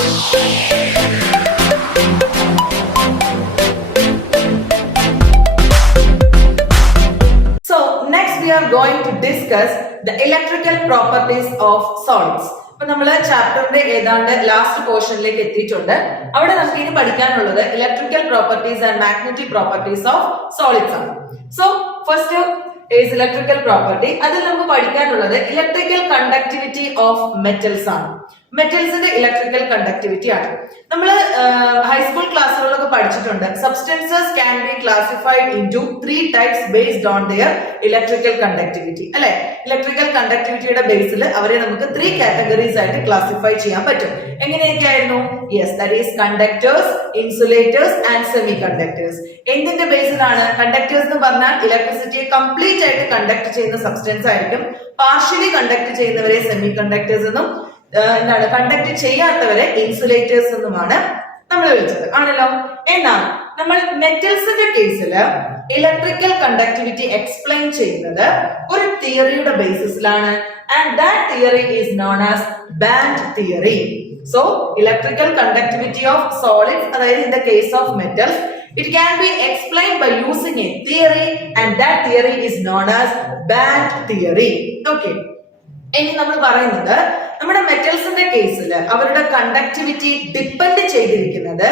So next we are going to discuss the electrical properties of solids. ഇപ്പൊ നമ്മള് ചാപ്റ്ററിന്റെ ഏതാണ്ട് last പോർഷനിലേക്ക് എത്തിയിട്ടുണ്ട്. അവിടെ നമുക്ക് ഇനി പഠിക്കാനുള്ളത് electrical properties and magnetic properties of solids ആണ്. So first is electrical property. അതിൽ നമുക്ക് പഠിക്കാനുള്ളത് ഇലക്ട്രിക്കൽ കണ്ടക്ടിവിറ്റി ഓഫ് മെറ്റൽസ് ആണ്. മെറ്റൽസിന്റെ ഇലക്ട്രിക്കൽ കണ്ടക്ടിവിറ്റി ആണ്. നമ്മൾ ഹൈസ്കൂൾ ക്ലാസ്സുകളിലൊക്കെ പഠിച്ചിട്ടുണ്ട്. Substances can be classified into 3 types based on their electrical conductivity. അല്ലെ, ഇലക്ട്രിക്കൽ കണ്ടക്ടിവിറ്റിയുടെ ബേസിൽ അവരെ നമുക്ക് 3 കാറ്റഗറീസ് ആയിട്ട് ക്ലാസിഫൈ ചെയ്യാൻ പറ്റും. എങ്ങനെയൊക്കെയായിരുന്നു? Yes, that is conductors, insulators and semiconductors. എന്തിന്റെ ബേസിലാണ്? കണ്ടക്ടേഴ്സ് എന്ന് പറഞ്ഞാൽ ഇലക്ട്രിസിറ്റിയെ കംപ്ലീറ്റ് ആയിട്ട് കണ്ടക്ട് ചെയ്യുന്ന സബ്സ്റ്റൻസ് ആയിരിക്കും. പാർഷ്യലി കണ്ടക്ട് ചെയ്യുന്നവരെ സെമി കണ്ടക്ടേഴ്സ് എന്നും എന്താണ് കണ്ടക്ട് ചെയ്യാത്തവരെ ഇൻസുലേറ്റേഴ്സ് എന്നുമാണ് നമ്മൾ വിളിച്ചത് ആണല്ലോ. എന്നാൽ നമ്മൾ മെറ്റൽസിന്റെ കേസിൽ ഇലക്ട്രിക്കൽ കണ്ടക്ടിവിറ്റി എക്സ്പ്ലെയിൻ ചെയ്യുന്നത് ഒരു തിയറിയുടെ ബേസിസിലാണ്. And that theory is known as band theory. So electrical conductivity of solids, അതായത് in the case of metals, it can be explained by using a theory and that theory is known as band theory. Okay, ഇനി നമ്മൾ പറയുന്നത് നമ്മുടെ മെറ്റൽസിന്റെ കേസിൽ അവരുടെ conductivity depend ചെയ്തിരിക്കുന്നത്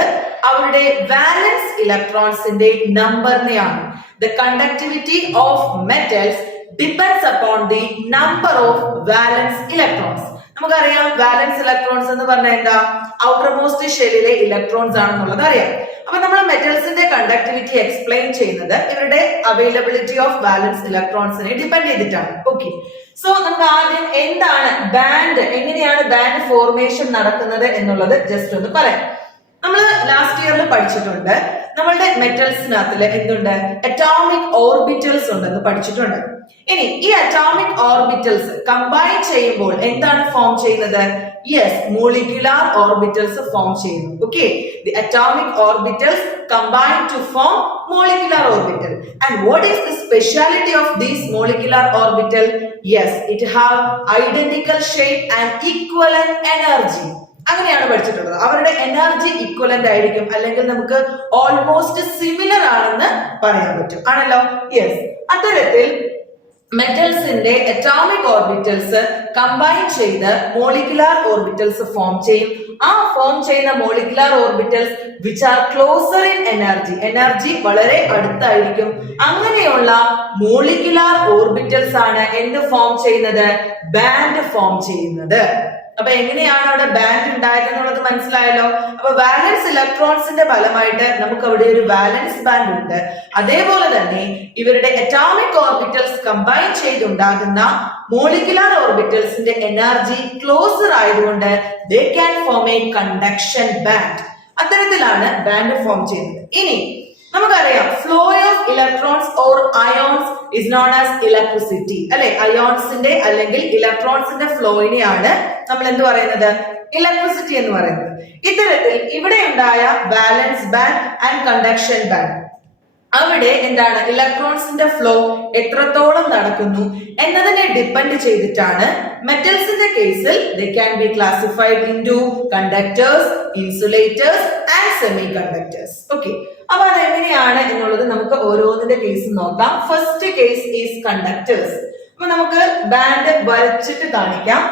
അവരുടെ വാലൻസ് ഇലക്ട്രോൺസിന്റെ നമ്പറിനെയാണ്. The conductivity of metals depends upon the number of valence electrons. നമുക്കറിയാം വാലൻസ് electrons എന്ന് പറഞ്ഞാൽ എന്താ? ഔട്ടർ മോസ്റ്റ് ഷെല്ലിലെ ഇലക്ട്രോൺസ് ആണെന്നുള്ളത് അറിയാം. അപ്പൊ നമ്മൾ മെറ്റൽസിന്റെ കണ്ടക്ടിവിറ്റി എക്സ്പ്ലെയിൻ ചെയ്യുന്നത് ഇവരുടെ അവൈലബിലിറ്റി ഓഫ് വാലൻസ് ഇലക്ട്രോൺസിനെ ഡിപ്പെൻഡ് ചെയ്തിട്ടാണ്. ഓക്കെ, സോ നമുക്ക് ആദ്യം എന്താണ് ബാൻഡ്, എങ്ങനെയാണ് ബാൻഡ് ഫോർമേഷൻ നടക്കുന്നത് എന്നുള്ളത് ജസ്റ്റ് ഒന്ന് പറയാം. നമ്മൾ ലാസ്റ്റ് ഇയറിൽ പഠിച്ചിട്ടുണ്ട്. നമ്മളുടെ മെറ്റൽസിനകത്തില് എന്തുണ്ട്? അറ്റോമിക് ഓർബിറ്റൽസ് ഉണ്ടെന്ന് പഠിച്ചിട്ടുണ്ട്. ഇനി ഈ അറ്റോമിക് ഓർബിറ്റൽസ് കമ്പൈൻ ചെയ്യുമ്പോൾ എന്താണ് ഫോം ചെയ്യുന്നത്? യെസ്, മോളിക്യുലാർ ഓർബിറ്റൽസ് ഫോം ചെയ്യുന്നു. Okay, the atomic orbitals combine to form molecular orbital. And what is the speciality of this molecular orbital? Yes, it have identical shape and equivalent energy. അങ്ങനെയാണ് പഠിച്ചിട്ടുള്ളത്. അവരുടെ energy equivalent ആയിരിക്കും, അല്ലെങ്കിൽ നമുക്ക് almost similar ആണെന്ന് പറയാൻ പറ്റും ആണല്ലോ. യെസ്, അത്തരത്തിൽ മെറ്റൽസിന്റെ അറ്റോമിക് ഓർബിറ്റൽസ് കമ്പൈൻ ചെയ്ത് മോളിക്യുലാർ ഓർബിറ്റൽസ് ഫോം ചെയ്യും. ആ ഫോം ചെയ്യുന്ന molecular orbitals which are closer in energy വളരെ അടുത്തായിരിക്കും. അങ്ങനെയുള്ള മോളിക്യുലാർ ഓർബിറ്റൽസ് ആണ് എന്ത് ഫോം ചെയ്യുന്നത്? ബാൻഡ് ഫോം ചെയ്യുന്നത്. അപ്പൊ എങ്ങനെയാണ് അവിടെ ബാൻഡ് ഉണ്ടായത് എന്നുള്ളത് മനസ്സിലായല്ലോ. അപ്പൊ വാലൻസ് ഇലക്ട്രോൺസിന്റെ ഫലമായിട്ട് നമുക്ക് അവിടെ ഒരു വാലൻസ് ബാൻഡ് ഉണ്ട്. അതേപോലെ തന്നെ ഇവരുടെ അറ്റോമിക് ഓർബിറ്റൽസ് കമ്പൈൻ ചെയ്തുണ്ടാകുന്ന മോളിക്യുലാർ ഓർബിറ്റൽസിന്റെ എനർജി ക്ലോസർ ആയതുകൊണ്ട് they can form a conduction band. അത്തരത്തിലാണ് ബാൻഡ് ഫോം ചെയ്യുന്നത്. ഇനി നമുക്കറിയാം flow of electrons or ions is known as electricity. അല്ലെ, അയോൺസിന്റെ അല്ലെങ്കിൽ ഇലക്ട്രോൺസിന്റെ ഫ്ലോയിനെയാണ് നമ്മൾ എന്ത് പറയുന്നത്? ഇലക്ട്രിസിറ്റി എന്ന് പറയുന്നത്. ഇത്തരത്തിൽ ഇവിടെ ഉണ്ടായ വാലൻസ് ബാൻഡ് ആൻഡ് കണ്ടക്ഷൻ ബാൻഡ്, അവിടെ എന്താണ് ഇലക്ട്രോൺസിന്റെ ഫ്ലോ എത്രത്തോളം നടക്കുന്നു എന്നതിനെ ഡിപ്പെൻഡ് ചെയ്തിട്ടാണ് മെറ്റൽസിന്റെ കേസിൽ they can be classified into conductors, insulators and semi conductors. Okay, അപ്പൊ അതെങ്ങനെയാണ് എന്നുള്ളത് നമുക്ക് ഓരോന്നിന്റെ കേസ് നോക്കാം. First case is conductors. അപ്പൊ നമുക്ക് ബാൻഡ് വരച്ചിട്ട് കാണിക്കാം.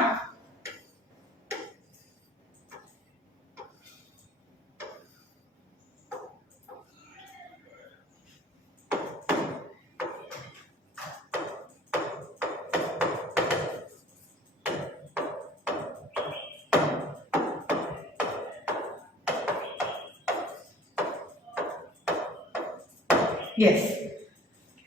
Yes.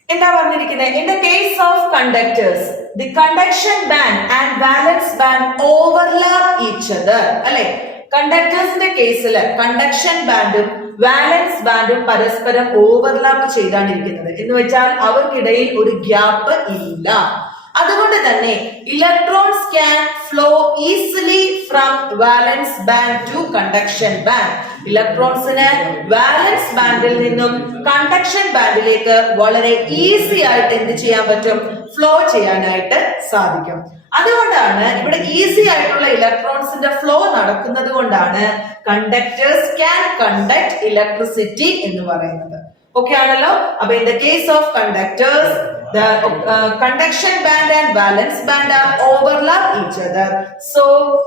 എന്താ പറഞ്ഞിരിക്കുന്നത്? In the case of conductors, the conduction band and valence band overlap each other. അല്ലെ, കണ്ടക്ടേഴ്സിന്റെ കേസിൽ കണ്ടക്ഷൻ ബാൻഡും വാലൻസ് ബാൻഡും പരസ്പരം ഓവർലാപ്പ് ചെയ്താണ് ഇരിക്കുന്നത്. എന്ന് വെച്ചാൽ അവർക്കിടയിൽ ഒരു ഗ്യാപ്പ് ഇല്ല. അതുകൊണ്ട് തന്നെ electrons can flow easily from valence band to conduction band. ഇലക്ട്രോൺസിന് വാലൻസ് ബാൻഡിൽ നിന്നും കണ്ടക്ഷൻ ബാൻഡിലേക്ക് വളരെ ഈസി ആയിട്ട് എന്ത് ചെയ്യാൻ പറ്റും? ഫ്ലോ ചെയ്യാനായിട്ട് സാധിക്കും. അതുകൊണ്ടാണ് ഇവിടെ ഈസി ആയിട്ടുള്ള ഇലക്ട്രോൺസിന്റെ ഫ്ലോ നടക്കുന്നത് കൊണ്ടാണ് കണ്ടക്ടേഴ്സ് ക്യാൻ കണ്ടക്ട് ഇലക്ട്രിസിറ്റി എന്ന് പറയുന്നത്. ഓക്കെ ആണല്ലോ. അപ്പൊ in the case of conductors the conduction band and valence band are overlap each other, so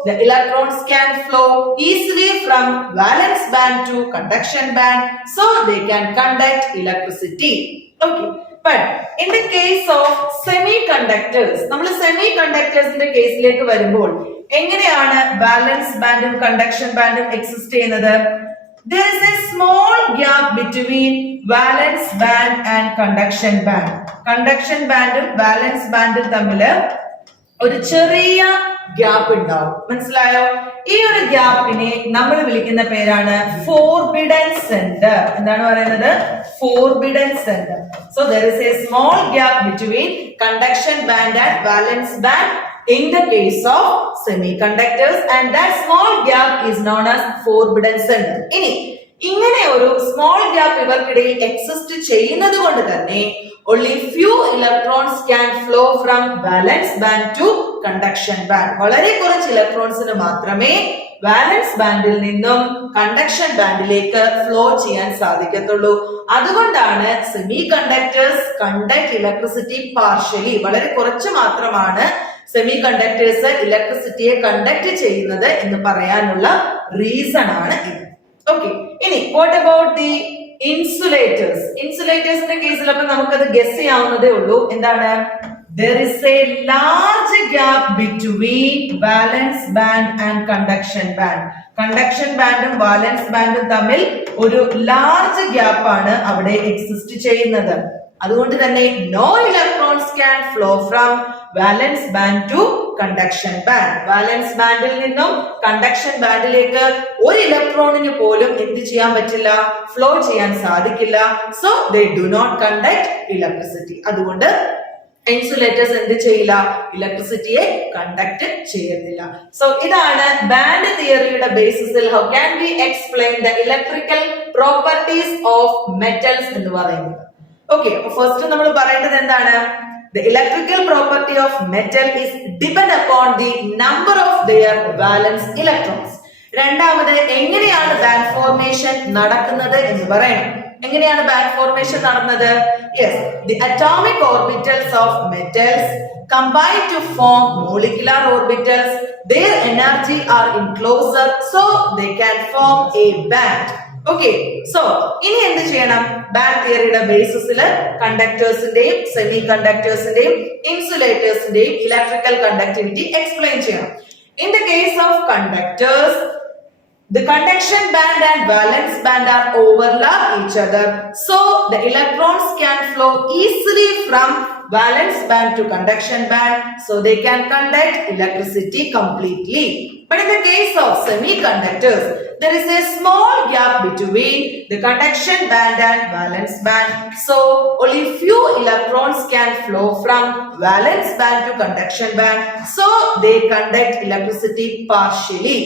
the electrons can flow easily from valence band to conduction band, so they can conduct electricity. Okay, but in the case of semiconductors, നമ്മൾ semiconductorsന്റെ കേസിലേക്ക് വരുമ്പോൾ എങ്ങനെയാണ് വാലൻസ് ബാൻഡും conduction ബാൻഡും exist ചെയ്യുന്നത്? There is a small gap between valence band and conduction band. Conduction bandും valence bandും തമ്മിൽ ഒരു ചെറിയ gap ഉണ്ടാവും. മനസ്സിലായോ? ഈ ഒരു ഗ്യാപ്പിനെ നമ്മൾ വിളിക്കുന്ന പേരാണ് ഫോർബിഡൻ സെന്റർ. എന്താണ് പറയുന്നത്? Forbidden centre. So there is a small gap between conduction band and valence band in the case of semiconductors, and that small gap is known as forbidden center. ഇങ്ങനെ ഒരു സ്മോൾ ഗ്യാപ്പ് ഇവർക്കിടയിൽ എക്സിസ്റ്റ് ചെയ്യുന്നത് കൊണ്ട് തന്നെ only few electrons can flow from valence band to conduction band. വളരെ കുറച്ച് ഇലക്ട്രോൺസിന് മാത്രമേ വാലൻസ് ബാൻഡിൽ നിന്നും കണ്ടക്ഷൻ ബാൻഡിലേക്ക് ഫ്ലോ ചെയ്യാൻ സാധിക്കത്തുള്ളൂ. അതുകൊണ്ടാണ് semi conductors conduct electricity partially, വളരെ കുറച്ച് മാത്രമാണ് സെമി കണ്ടക്ടേഴ്സ് ഇലക്ട്രിസിറ്റിയെ കണ്ടക്ട് ചെയ്യുന്നത് എന്ന് പറയാനുള്ള റീസൺ ആണ് ഇത്. ഓക്കെ, ഇനി വാട്ട് അബൌട്ട് ദി ഇൻസുലേറ്റേഴ്സ്? ഇൻസുലേറ്റേഴ്സിന്റെ കേസിൽ അപ്പൊ നമുക്കത് ഗസ് ചെയ്യാവുന്നതേ ഉള്ളൂ. എന്താണ്? There is a large gap between valence band and conduction band. കണ്ടക്ഷൻ ബാൻഡും വാലൻസ് ബാൻഡും തമ്മിൽ ഒരു ലാർജ് ഗ്യാപ്പ് ആണ് അവിടെ എക്സിസ്റ്റ് ചെയ്യുന്നത്. അതുകൊണ്ട് തന്നെ no electrons can flow from valence band to conduction band. വാലൻസ് ബാൻഡിൽ നിന്നും കണ്ടക്ഷൻ ബാൻഡിലേക്ക് ഒരു ഇലക്ട്രോണിന് പോലും എന്ത് ചെയ്യാൻ പറ്റില്ല? ഫ്ലോ ചെയ്യാൻ സാധിക്കില്ല. So they do not conduct electricity. അതുകൊണ്ട് ഇൻസുലേറ്റേഴ്സ് എന്ത് ചെയ്യില്ല? ഇലക്ട്രിസിറ്റിയെ കണ്ടക്ട് ചെയ്യത്തില്ല. സോ ഇതാണ് ബാൻഡ് തിയറിയുടെ ബേസിസിൽ how can we explain the electrical properties of metals എന്ന് പറയുന്നത്. ഓക്കെ, ഫസ്റ്റ് നമ്മൾ പറയേണ്ടത് എന്താണ്? The electrical property of metal is depend upon the number of their valence electrons. രണ്ടാമത് എങ്ങനെയാണ് ബാൻഡ് ഫോർമേഷൻ നടക്കുന്നത് എന്ന് പറയണം. എങ്ങനെയാണ് ബാൻഡ് ഫോർമേഷൻ നടന്നത്? Yes, the atomic orbitals of metals combine to form molecular orbitals. Their energy are in closer, so they can form a band. Okay, so ഇനി എന്ത് ചെയ്യണം? ബാൻഡ് തിയറിയുടെ ബേസിസിൽ കണ്ടക്ടേഴ്സിന്റെയും സെമി കണ്ടക്ടേഴ്സിന്റെയും ഇൻസുലേറ്റേഴ്സിന്റെയും ഇലക്ട്രിക്കൽ കണ്ടക്ടിവിറ്റി എക്സ്പ്ലെയിൻ ചെയ്യണം. In the case of conductors, the conduction band and valence band are overlap each other, so the electrons can flow easily from valence band to conduction band, so they can conduct electricity completely. But in the case of semiconductors, there is a small gap between the conduction band and valence band, so only few electrons can flow from valence band to conduction band, so they conduct electricity partially.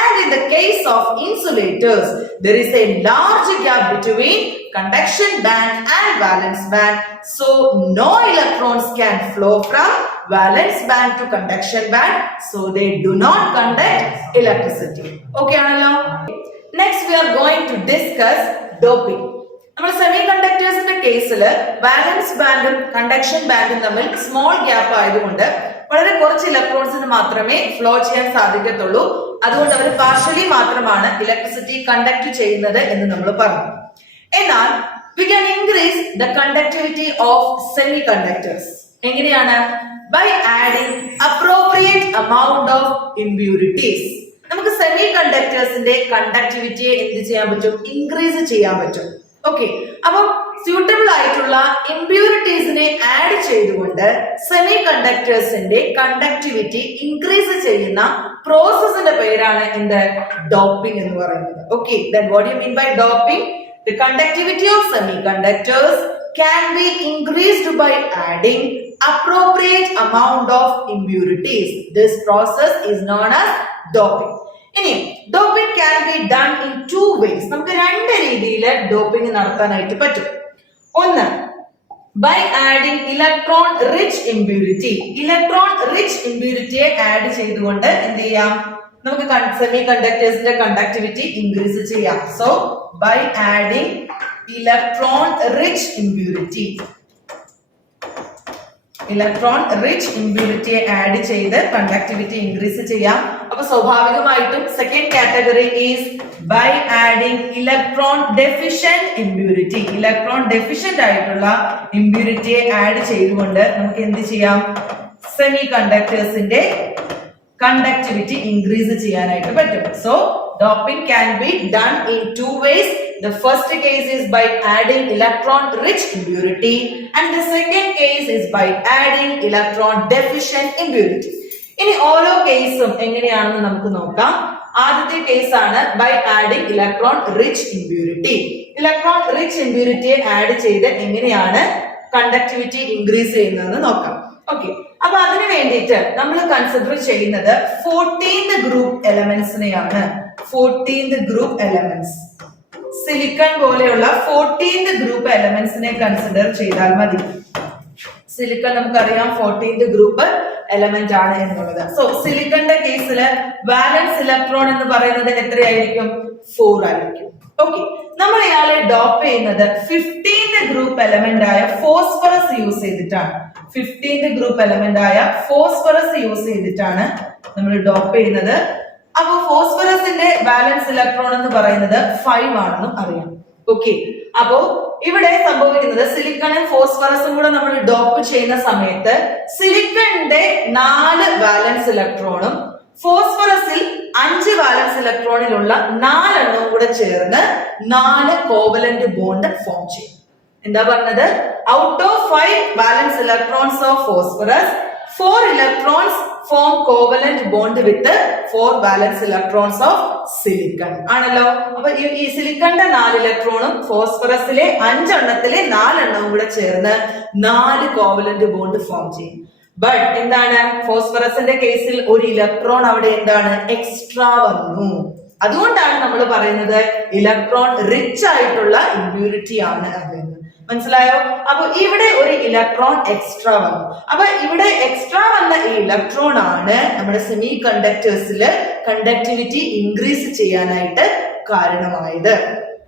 And in the case of insulators, there is a large gap between conduction band and valence band, so no electrons can flow from valence band to conduction band, so they do not conduct electricity. Okay ആണല്ലോ. Next we are going to discuss doping. നമ്മൾ semi കണ്ടക്ടേഴ്സിന്റെ കേസിൽ വാലൻസ് ബാൻഡും conduction ബാൻഡും തമ്മിൽ small gap ആയതുകൊണ്ട് വളരെ കുറച്ച് ഇലക്ട്രോൺസിന് മാത്രമേ flow ചെയ്യാൻ സാധിക്കത്തുള്ളൂ. അതുകൊണ്ട് അവർ പാർഷ്യലി മാത്രമാണ് ഇലക്ട്രിസിറ്റി കണ്ടക്ട് ചെയ്യുന്നത് എന്ന് നമ്മൾ പറഞ്ഞു. എന്നാൽ we can increase the conductivity of semiconductors. എങ്ങനെയാണ്? By adding appropriate amount of impurities. നമുക്ക് സെമി കണ്ടക്ടേഴ്സിന്റെ കണ്ടക്ടിവിറ്റിയെ എന്ത് ചെയ്യാൻ പറ്റും? ഇൻക്രീസ് ചെയ്യാൻ പറ്റും. ഓക്കെ, അപ്പം സ്യൂട്ടബിൾ ആയിട്ടുള്ള ഇംപ്യൂരിറ്റീസിനെ ആഡ് ചെയ്തുകൊണ്ട് സെമി കണ്ടക്ടേഴ്സിന്റെ കണ്ടക്ടിവിറ്റി ഇൻക്രീസ് ചെയ്യുന്ന പ്രോസസ്സിന്റെ പേരാണ് എന്ത്? ഡോപ്പിംഗ് എന്ന് പറയുന്നത്. Okay, then what do you mean by doping? The conductivity of semiconductors can be increased by adding appropriate amount of impurities. This process is known as doping. ഇനി doping can be done in 2 ways. നമുക്ക് രണ്ട് രീതിയിൽ doping നടത്താനായിട്ട് പറ്റും. ഒന്ന്, by adding electron rich impurity. Electron rich impurity add ചെയ്തുകൊണ്ട് എന്ത് ചെയ്യാം, നമുക്ക് സെമി കണ്ടക്ടേഴ്സിന്റെ കണ്ടക്ടിവിറ്റി ഇൻക്രീസ് ചെയ്യാം. So by adding electron rich impurity, electron rich impurity add ചെയ്ത് കണ്ടക്ടിവിറ്റി ഇൻക്രീസ് ചെയ്യാം. അപ്പൊ സ്വാഭാവികമായിട്ടും second category is by adding electron deficient impurity. Electron deficient ആയിട്ടുള്ള ഇമ്പ്യൂരിറ്റിയെ ആഡ് ചെയ്തുകൊണ്ട് നമുക്ക് എന്ത് ചെയ്യാം, സെമി കണ്ടക്ടേഴ്സിന്റെ കണ്ടക്ടിവിറ്റി ഇൻക്രീസ് ചെയ്യാനായിട്ട് പറ്റും. So doping can be done in two ways. The first case is by adding electron rich impurity and the second case is by adding electron deficient impurity. ഇനി ഓരോ കേസും എങ്ങനെയാണെന്ന് നമുക്ക് നോക്കാം. ആദ്യത്തെ കേസ് ആണ് by adding electron rich impurity. Electron rich ഇമ്പ്യൂരിറ്റിയെ add ചെയ്ത് എങ്ങനെയാണ് കണ്ടക്ടിവിറ്റി ഇൻക്രീസ് ചെയ്യുന്നതെന്ന് നോക്കാം. ഓക്കെ, അപ്പൊ അതിനു വേണ്ടിയിട്ട് നമ്മൾ കൺസിഡർ ചെയ്യുന്നത് 14th ഗ്രൂപ്പ് എലമെന്റ്സിനെയാണ്. 14th ഗ്രൂപ്പ് എലമെന്റ്സ്, സിലിക്കൺ പോലെയുള്ള 14th ഗ്രൂപ്പ് എലമെന്റ്സിനെ കൺസിഡർ ചെയ്താൽ മതി. സിലിക്കൺ നമുക്കറിയാം 14th ഗ്രൂപ്പ് എലമെന്റ് ആണ് എന്നുള്ളത്. സോ സിലിക്കണിന്റെ കേസിൽ വാലൻസ് ഇലക്ട്രോൺ എന്ന് പറയുന്നത് എത്രയായിരിക്കും, 4 ആയിരിക്കും. ഓക്കെ, നമ്മൾ ഇയാളെ ഡോപ്പ് ചെയ്യുന്നത് 15th ഗ്രൂപ്പ് എലമെന്റ് ആയ ഫോസ്ഫറസ് യൂസ് ചെയ്തിട്ടാണ്. 15th ഗ്രൂപ്പ് എലമെന്റ് ആയ ഫോസ്ഫറസ് യൂസ് ചെയ്തിട്ടാണ് നമ്മൾ ഡോപ്പ് ചെയ്യുന്നത്. അപ്പൊ ഫോസ്ഫറസിന്റെ ബാലൻസ് ഇലക്ട്രോൺ എന്ന് പറയുന്നത് 5 ആണെന്നും അറിയാം. ഓക്കെ, അപ്പോ ഇവിടെ സംഭവിക്കുന്നത് സിലിക്കണും ഫോസ്ഫറസും കൂടെ നമ്മൾ ഡോപ്പ് ചെയ്യുന്ന സമയത്ത് സിലിക്കണിന്റെ 4 വാലൻസ് ഇലക്ട്രോണും ഫോസ്ഫറസിൽ 5 വാലൻസ് ഇലക്ട്രോണിലുള്ള 4 എണ്ണവും കൂടെ ചേർന്ന് 4 കോവലന്റ് ബോണ്ട് ഫോം ചെയ്യും. എന്താ പറഞ്ഞത്, out of 5 വാലൻസ് electrons of phosphorus 4 electrons form covalent bond with 4 valence electrons of silicon ആണല്ലോ. അപ്പൊ ഈ സിലിക്കണിന്റെ 4 ഇലക്ട്രോണും ഫോസ്ഫറസിലെ 5 എണ്ണത്തിലെ 4 എണ്ണവും കൂടെ ചേർന്ന് 4 കോവലന്റ് ബോണ്ട് ഫോം ചെയ്യും. ബട്ട് എന്താണ്, ഫോസ്ഫറസിന്റെ കേസിൽ ഒരു ഇലക്ട്രോൺ അവിടെ എന്താണ് എക്സ്ട്രാ വന്നു. അതുകൊണ്ടാണ് നമ്മൾ പറയുന്നത് ഇലക്ട്രോൺ റിച്ച് ആയിട്ടുള്ള ഇമ്പ്യൂരിറ്റി ആണ് അതെന്ന്. മനസ്സിലായോ? അപ്പൊ ഇവിടെ ഒരു ഇലക്ട്രോൺ എക്സ്ട്രാ വന്നു. അപ്പൊ ഇവിടെ എക്സ്ട്രാ വന്ന ഈ ഇലക്ട്രോൺ ആണ് നമ്മുടെ സെമി കണ്ടക്ടേഴ്സിൽ കണ്ടക്ടിവിറ്റി ഇൻക്രീസ് ചെയ്യാനായിട്ട് കാരണമായത്.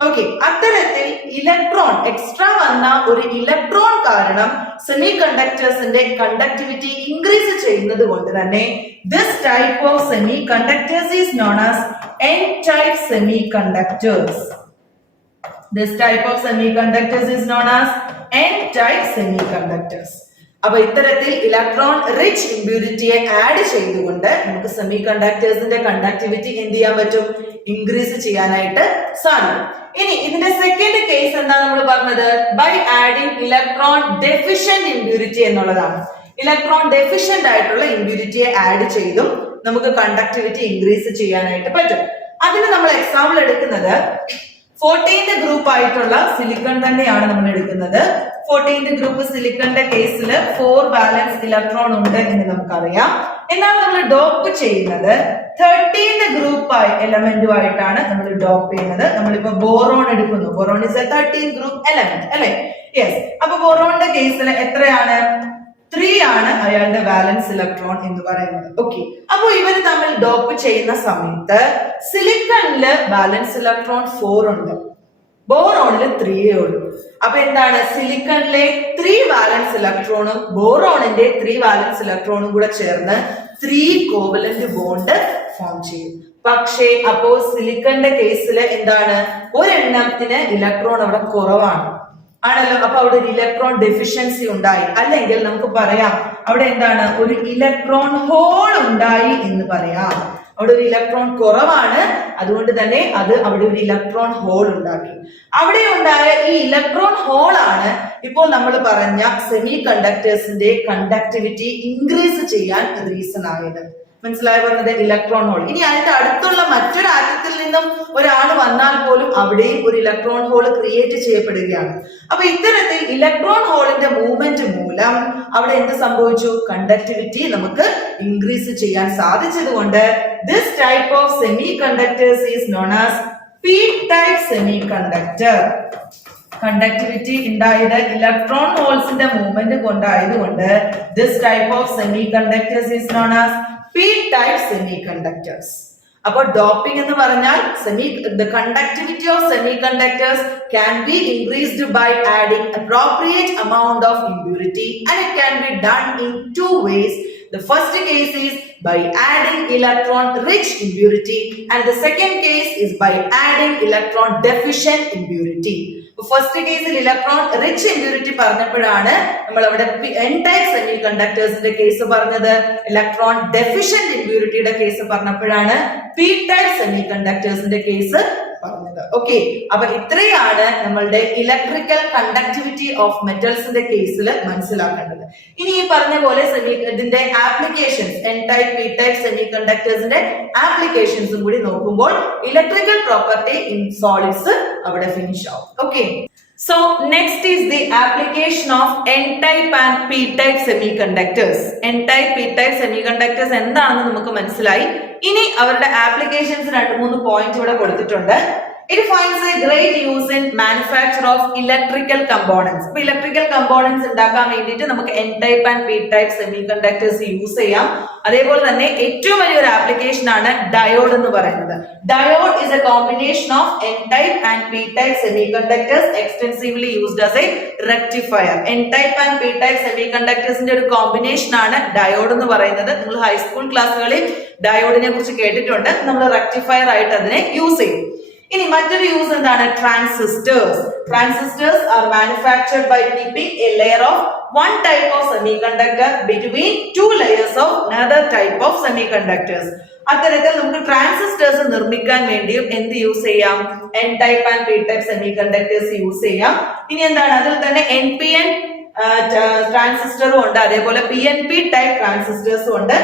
ഓക്കെ, അത്തരത്തിൽ ഇലക്ട്രോൺ എക്സ്ട്രാ വന്ന ഒരു ഇലക്ട്രോൺ കാരണം സെമി കണ്ടക്ടേഴ്സിന്റെ കണ്ടക്ടിവിറ്റി ഇൻക്രീസ് ചെയ്യുന്നത് കൊണ്ട് തന്നെ this type of semiconductors is known as an type semi conductors. This type of semiconductors is known as n-type semiconductors. അപ്പൊ ഇത്തരത്തിൽ ഇലക്ട്രോൺ റിച്ച് ഇമ്പ്യൂരിറ്റിയെ ആഡ് ചെയ്തുകൊണ്ട് നമുക്ക് സെമി കണ്ടക്ടേഴ്സിന്റെ കണ്ടക്ടിവിറ്റി എന്ത് ചെയ്യാൻ പറ്റും, ഇൻക്രീസ് ചെയ്യാനായിട്ട് സാധിക്കും. ഇനി ഇതിന്റെ സെക്കൻഡ് കേസ് എന്താ നമ്മൾ പറഞ്ഞത്, by adding electron deficient impurity എന്നുള്ളതാണ്. ഇലക്ട്രോൺ ഡെഫിഷ്യന്റ് ആയിട്ടുള്ള ഇമ്പ്യൂരിറ്റിയെ ആഡ് ചെയ്തും നമുക്ക് കണ്ടക്ടിവിറ്റി ഇൻക്രീസ് ചെയ്യാനായിട്ട് പറ്റും. അതിന് നമ്മൾ എക്സാമ്പിൾ എടുക്കുന്നത് 14th ഗ്രൂപ്പ് ആയിട്ടുള്ള സിലിക്കൺ തന്നെയാണ് നമ്മൾ എടുക്കുന്നത്. 14th ഗ്രൂപ്പ് സിലിക്കണിന്റെ കേസിൽ 4 വാലൻസ് ഇലക്ട്രോൺ ഉണ്ട് എന്ന് നമുക്കറിയാം. എന്നാൽ നമ്മൾ ഡോപ്പ് ചെയ്യുന്നത് 13th ഗ്രൂപ്പ് എലമെന്റുമായിട്ടാണ് നമ്മൾ ഡോപ്പ് ചെയ്യുന്നത്. നമ്മളിപ്പോ ബോറോൺ എടുക്കുന്നു. Boron is A 13th group element അല്ലെ? യെസ്. അപ്പൊ ബോറോണിന്റെ കേസിൽ എത്രയാണ്, 3 ആണ് അയാളുടെ വാലൻസ് ഇലക്ട്രോൺ എന്ന് പറയുന്നത്. ഓക്കെ, അപ്പൊ ഇവര് തമ്മിൽ ഡോപ്പ് ചെയ്യുന്ന സമയത്ത് സിലിക്കണില് വാലൻസ് ഇലക്ട്രോൺ 4 ഉണ്ട്, ബോറോണില് 3 ഉള്ളൂ. അപ്പൊ എന്താണ്, സിലിക്കണിലെ 3 വാലൻസ് ഇലക്ട്രോണും ബോറോണിന്റെ 3 വാലൻസ് ഇലക്ട്രോണും കൂടെ ചേർന്ന് 3 കോവലന്റ് ബോണ്ട് ഫോം ചെയ്യും. പക്ഷേ അപ്പോ സിലിക്കണിന്റെ കേസിൽ എന്താണ്, ഒരെണ്ണത്തിന് ഇലക്ട്രോൺ അവിടെ കുറവാണ് ആണല്ലോ. അപ്പൊ അവിടെ ഒരു ഇലക്ട്രോൺ ഡെഫിഷ്യൻസി ഉണ്ടായി, അല്ലെങ്കിൽ നമുക്ക് പറയാം അവിടെ എന്താണ്, ഒരു ഇലക്ട്രോൺ ഹോൾ ഉണ്ടായി എന്ന് പറയാം. അവിടെ ഒരു ഇലക്ട്രോൺ കുറവാണ്, അതുകൊണ്ട് തന്നെ അത് അവിടെ ഒരു ഇലക്ട്രോൺ ഹോൾ ഉണ്ടാക്കി. അവിടെ ഉണ്ടായ ഈ ഇലക്ട്രോൺ ഹോൾ ആണ് ഇപ്പോൾ നമ്മൾ പറഞ്ഞ സെമി കണ്ടക്ടേഴ്സിന്റെ കണ്ടക്ടിവിറ്റി ഇൻക്രീസ് ചെയ്യാൻ റീസൺ ആയത്. മനസ്സിലായി പറഞ്ഞത്, ഇലക്ട്രോൺ ഹോൾ. ഇനി അതിന്റെ അടുത്തുള്ള മറ്റൊരു ആറ്റത്തിൽ നിന്നും ഒരാൾ വന്നാൽ പോലും അവിടെയും ഒരു ഇലക്ട്രോൺ ഹോൾ ക്രിയേറ്റ് ചെയ്യപ്പെടുകയാണ്. അപ്പൊ ഇത്തരത്തിൽ ഇലക്ട്രോൺ ഹോളിന്റെ മൂവ്മെന്റ് മൂലം അവിടെ എന്ത് സംഭവിച്ചു, കണ്ടക്ടിവിറ്റി നമുക്ക് ഇൻക്രീസ് ചെയ്യാൻ സാധിച്ചതുകൊണ്ട് this type of semiconductors is known as p-type semiconductor. കണ്ടക്ടിവിറ്റി ഉണ്ടായത് ഇലക്ട്രോൺ ഹോൾസിന്റെ മൂവ്മെന്റ് കൊണ്ടായതുകൊണ്ട് this type of semiconductors is known as P type semiconductors. അപ്പോൾ ഡോപ്പിംഗ് എന്ന് പറഞ്ഞാൽ the conductivity of semiconductors can be increased by adding appropriate amount of impurity, and it can be done in two ways. The first case is by adding electron rich impurity, and the second case is by adding electron deficient impurity. First കേസിൽ electron rich impurity പറഞ്ഞപ്പോഴാണ് നമ്മൾ അവിടെ N type സെമി കണ്ടക്ടേഴ്സിന്റെ case പറഞ്ഞത്. Electron deficient ഇമ്പ്യൂരിറ്റിയുടെ case പറഞ്ഞപ്പോഴാണ് P type സെമി കണ്ടക്ടേഴ്സിന്റെ case പറഞ്ഞത്. Okay, അപ്പൊ ഇത്രയാണ് നമ്മളുടെ ഇലക്ട്രിക്കൽ കണ്ടക്ടിവിറ്റി ഓഫ് മെറ്റൽസിന്റെ കേസിൽ മനസ്സിലാക്കേണ്ടത്. ഇനി ഈ പറഞ്ഞ പോലെ ഇതിന്റെ applications N type P type സെമി കണ്ടക്ടേഴ്സിന്റെ ആപ്ലിക്കേഷൻസും കൂടി നോക്കുമ്പോൾ ഇലക്ട്രിക്കൽ പ്രോപ്പർട്ടി ഇൻ സോളിഡ്സ് അവിടെ ഫിനിഷ് ആവും. Okay, so next is the application of n-type and p-type semiconductors. n-type p-type semiconductors എന്താണെന്ന് നമുക്ക് മനസ്സിലായി. ഇനി അവരുടെ ആപ്ലിക്കേഷൻസ് 2-3 പോയിന്റ് ഇവിടെ കൊടുത്തിട്ടുണ്ട്. It finds a great use in manufacture of electrical components. അപ്പോൾ ഇലക്ട്രിക്കൽ കമ്പോണൻസ് ഉണ്ടാക്കാൻ വേണ്ടിയിട്ട് നമുക്ക് n-type and p-type semiconductors use ചെയ്യാം. അതേപോലെ തന്നെ ഏറ്റവും വലിയൊരു ആപ്ലിക്കേഷൻ ആണ് ഡയോഡ് എന്ന് പറയുന്നത്. Diode is a combination of n-type and p-type semiconductors extensively used as a rectifier. n-type and p-type semiconductorsന്റെ ഒരു കോമ്പിനേഷൻ ആണ് ഡയോഡ് എന്ന് പറയുന്നത്. നിങ്ങൾ ഹൈസ്കൂൾ ക്ലാസ്സുകളിൽ ഡയോഡിനെ കുറിച്ച് കേട്ടിട്ടുണ്ട്. നമ്മൾ റെക്ടിഫയർ ആയിട്ട് അതിനെ യൂസ് ചെയ്യും. ഇനി മറ്റൊരു യൂസ് എന്താണ്? Transistors. Transistors are manufactured by keeping a layer of one type of semiconductor between two layers of another type of semiconductors. അത്തരത്തിൽ നമുക്ക് ട്രാൻസിസ്റ്റേഴ്സ് നിർമ്മിക്കാൻ വേണ്ടിയും എന്ത് യൂസ് ചെയ്യാം? N type and P type semiconductors use ചെയ്യാം. ഇനി എന്താണ്? അതിൽ തന്നെ NPN ട്രാൻസിസ്റ്ററും ഉണ്ട്, അതേപോലെ PNP ടൈപ്പ് ട്രാൻസിസ്റ്റേഴ്സും ഉണ്ട്.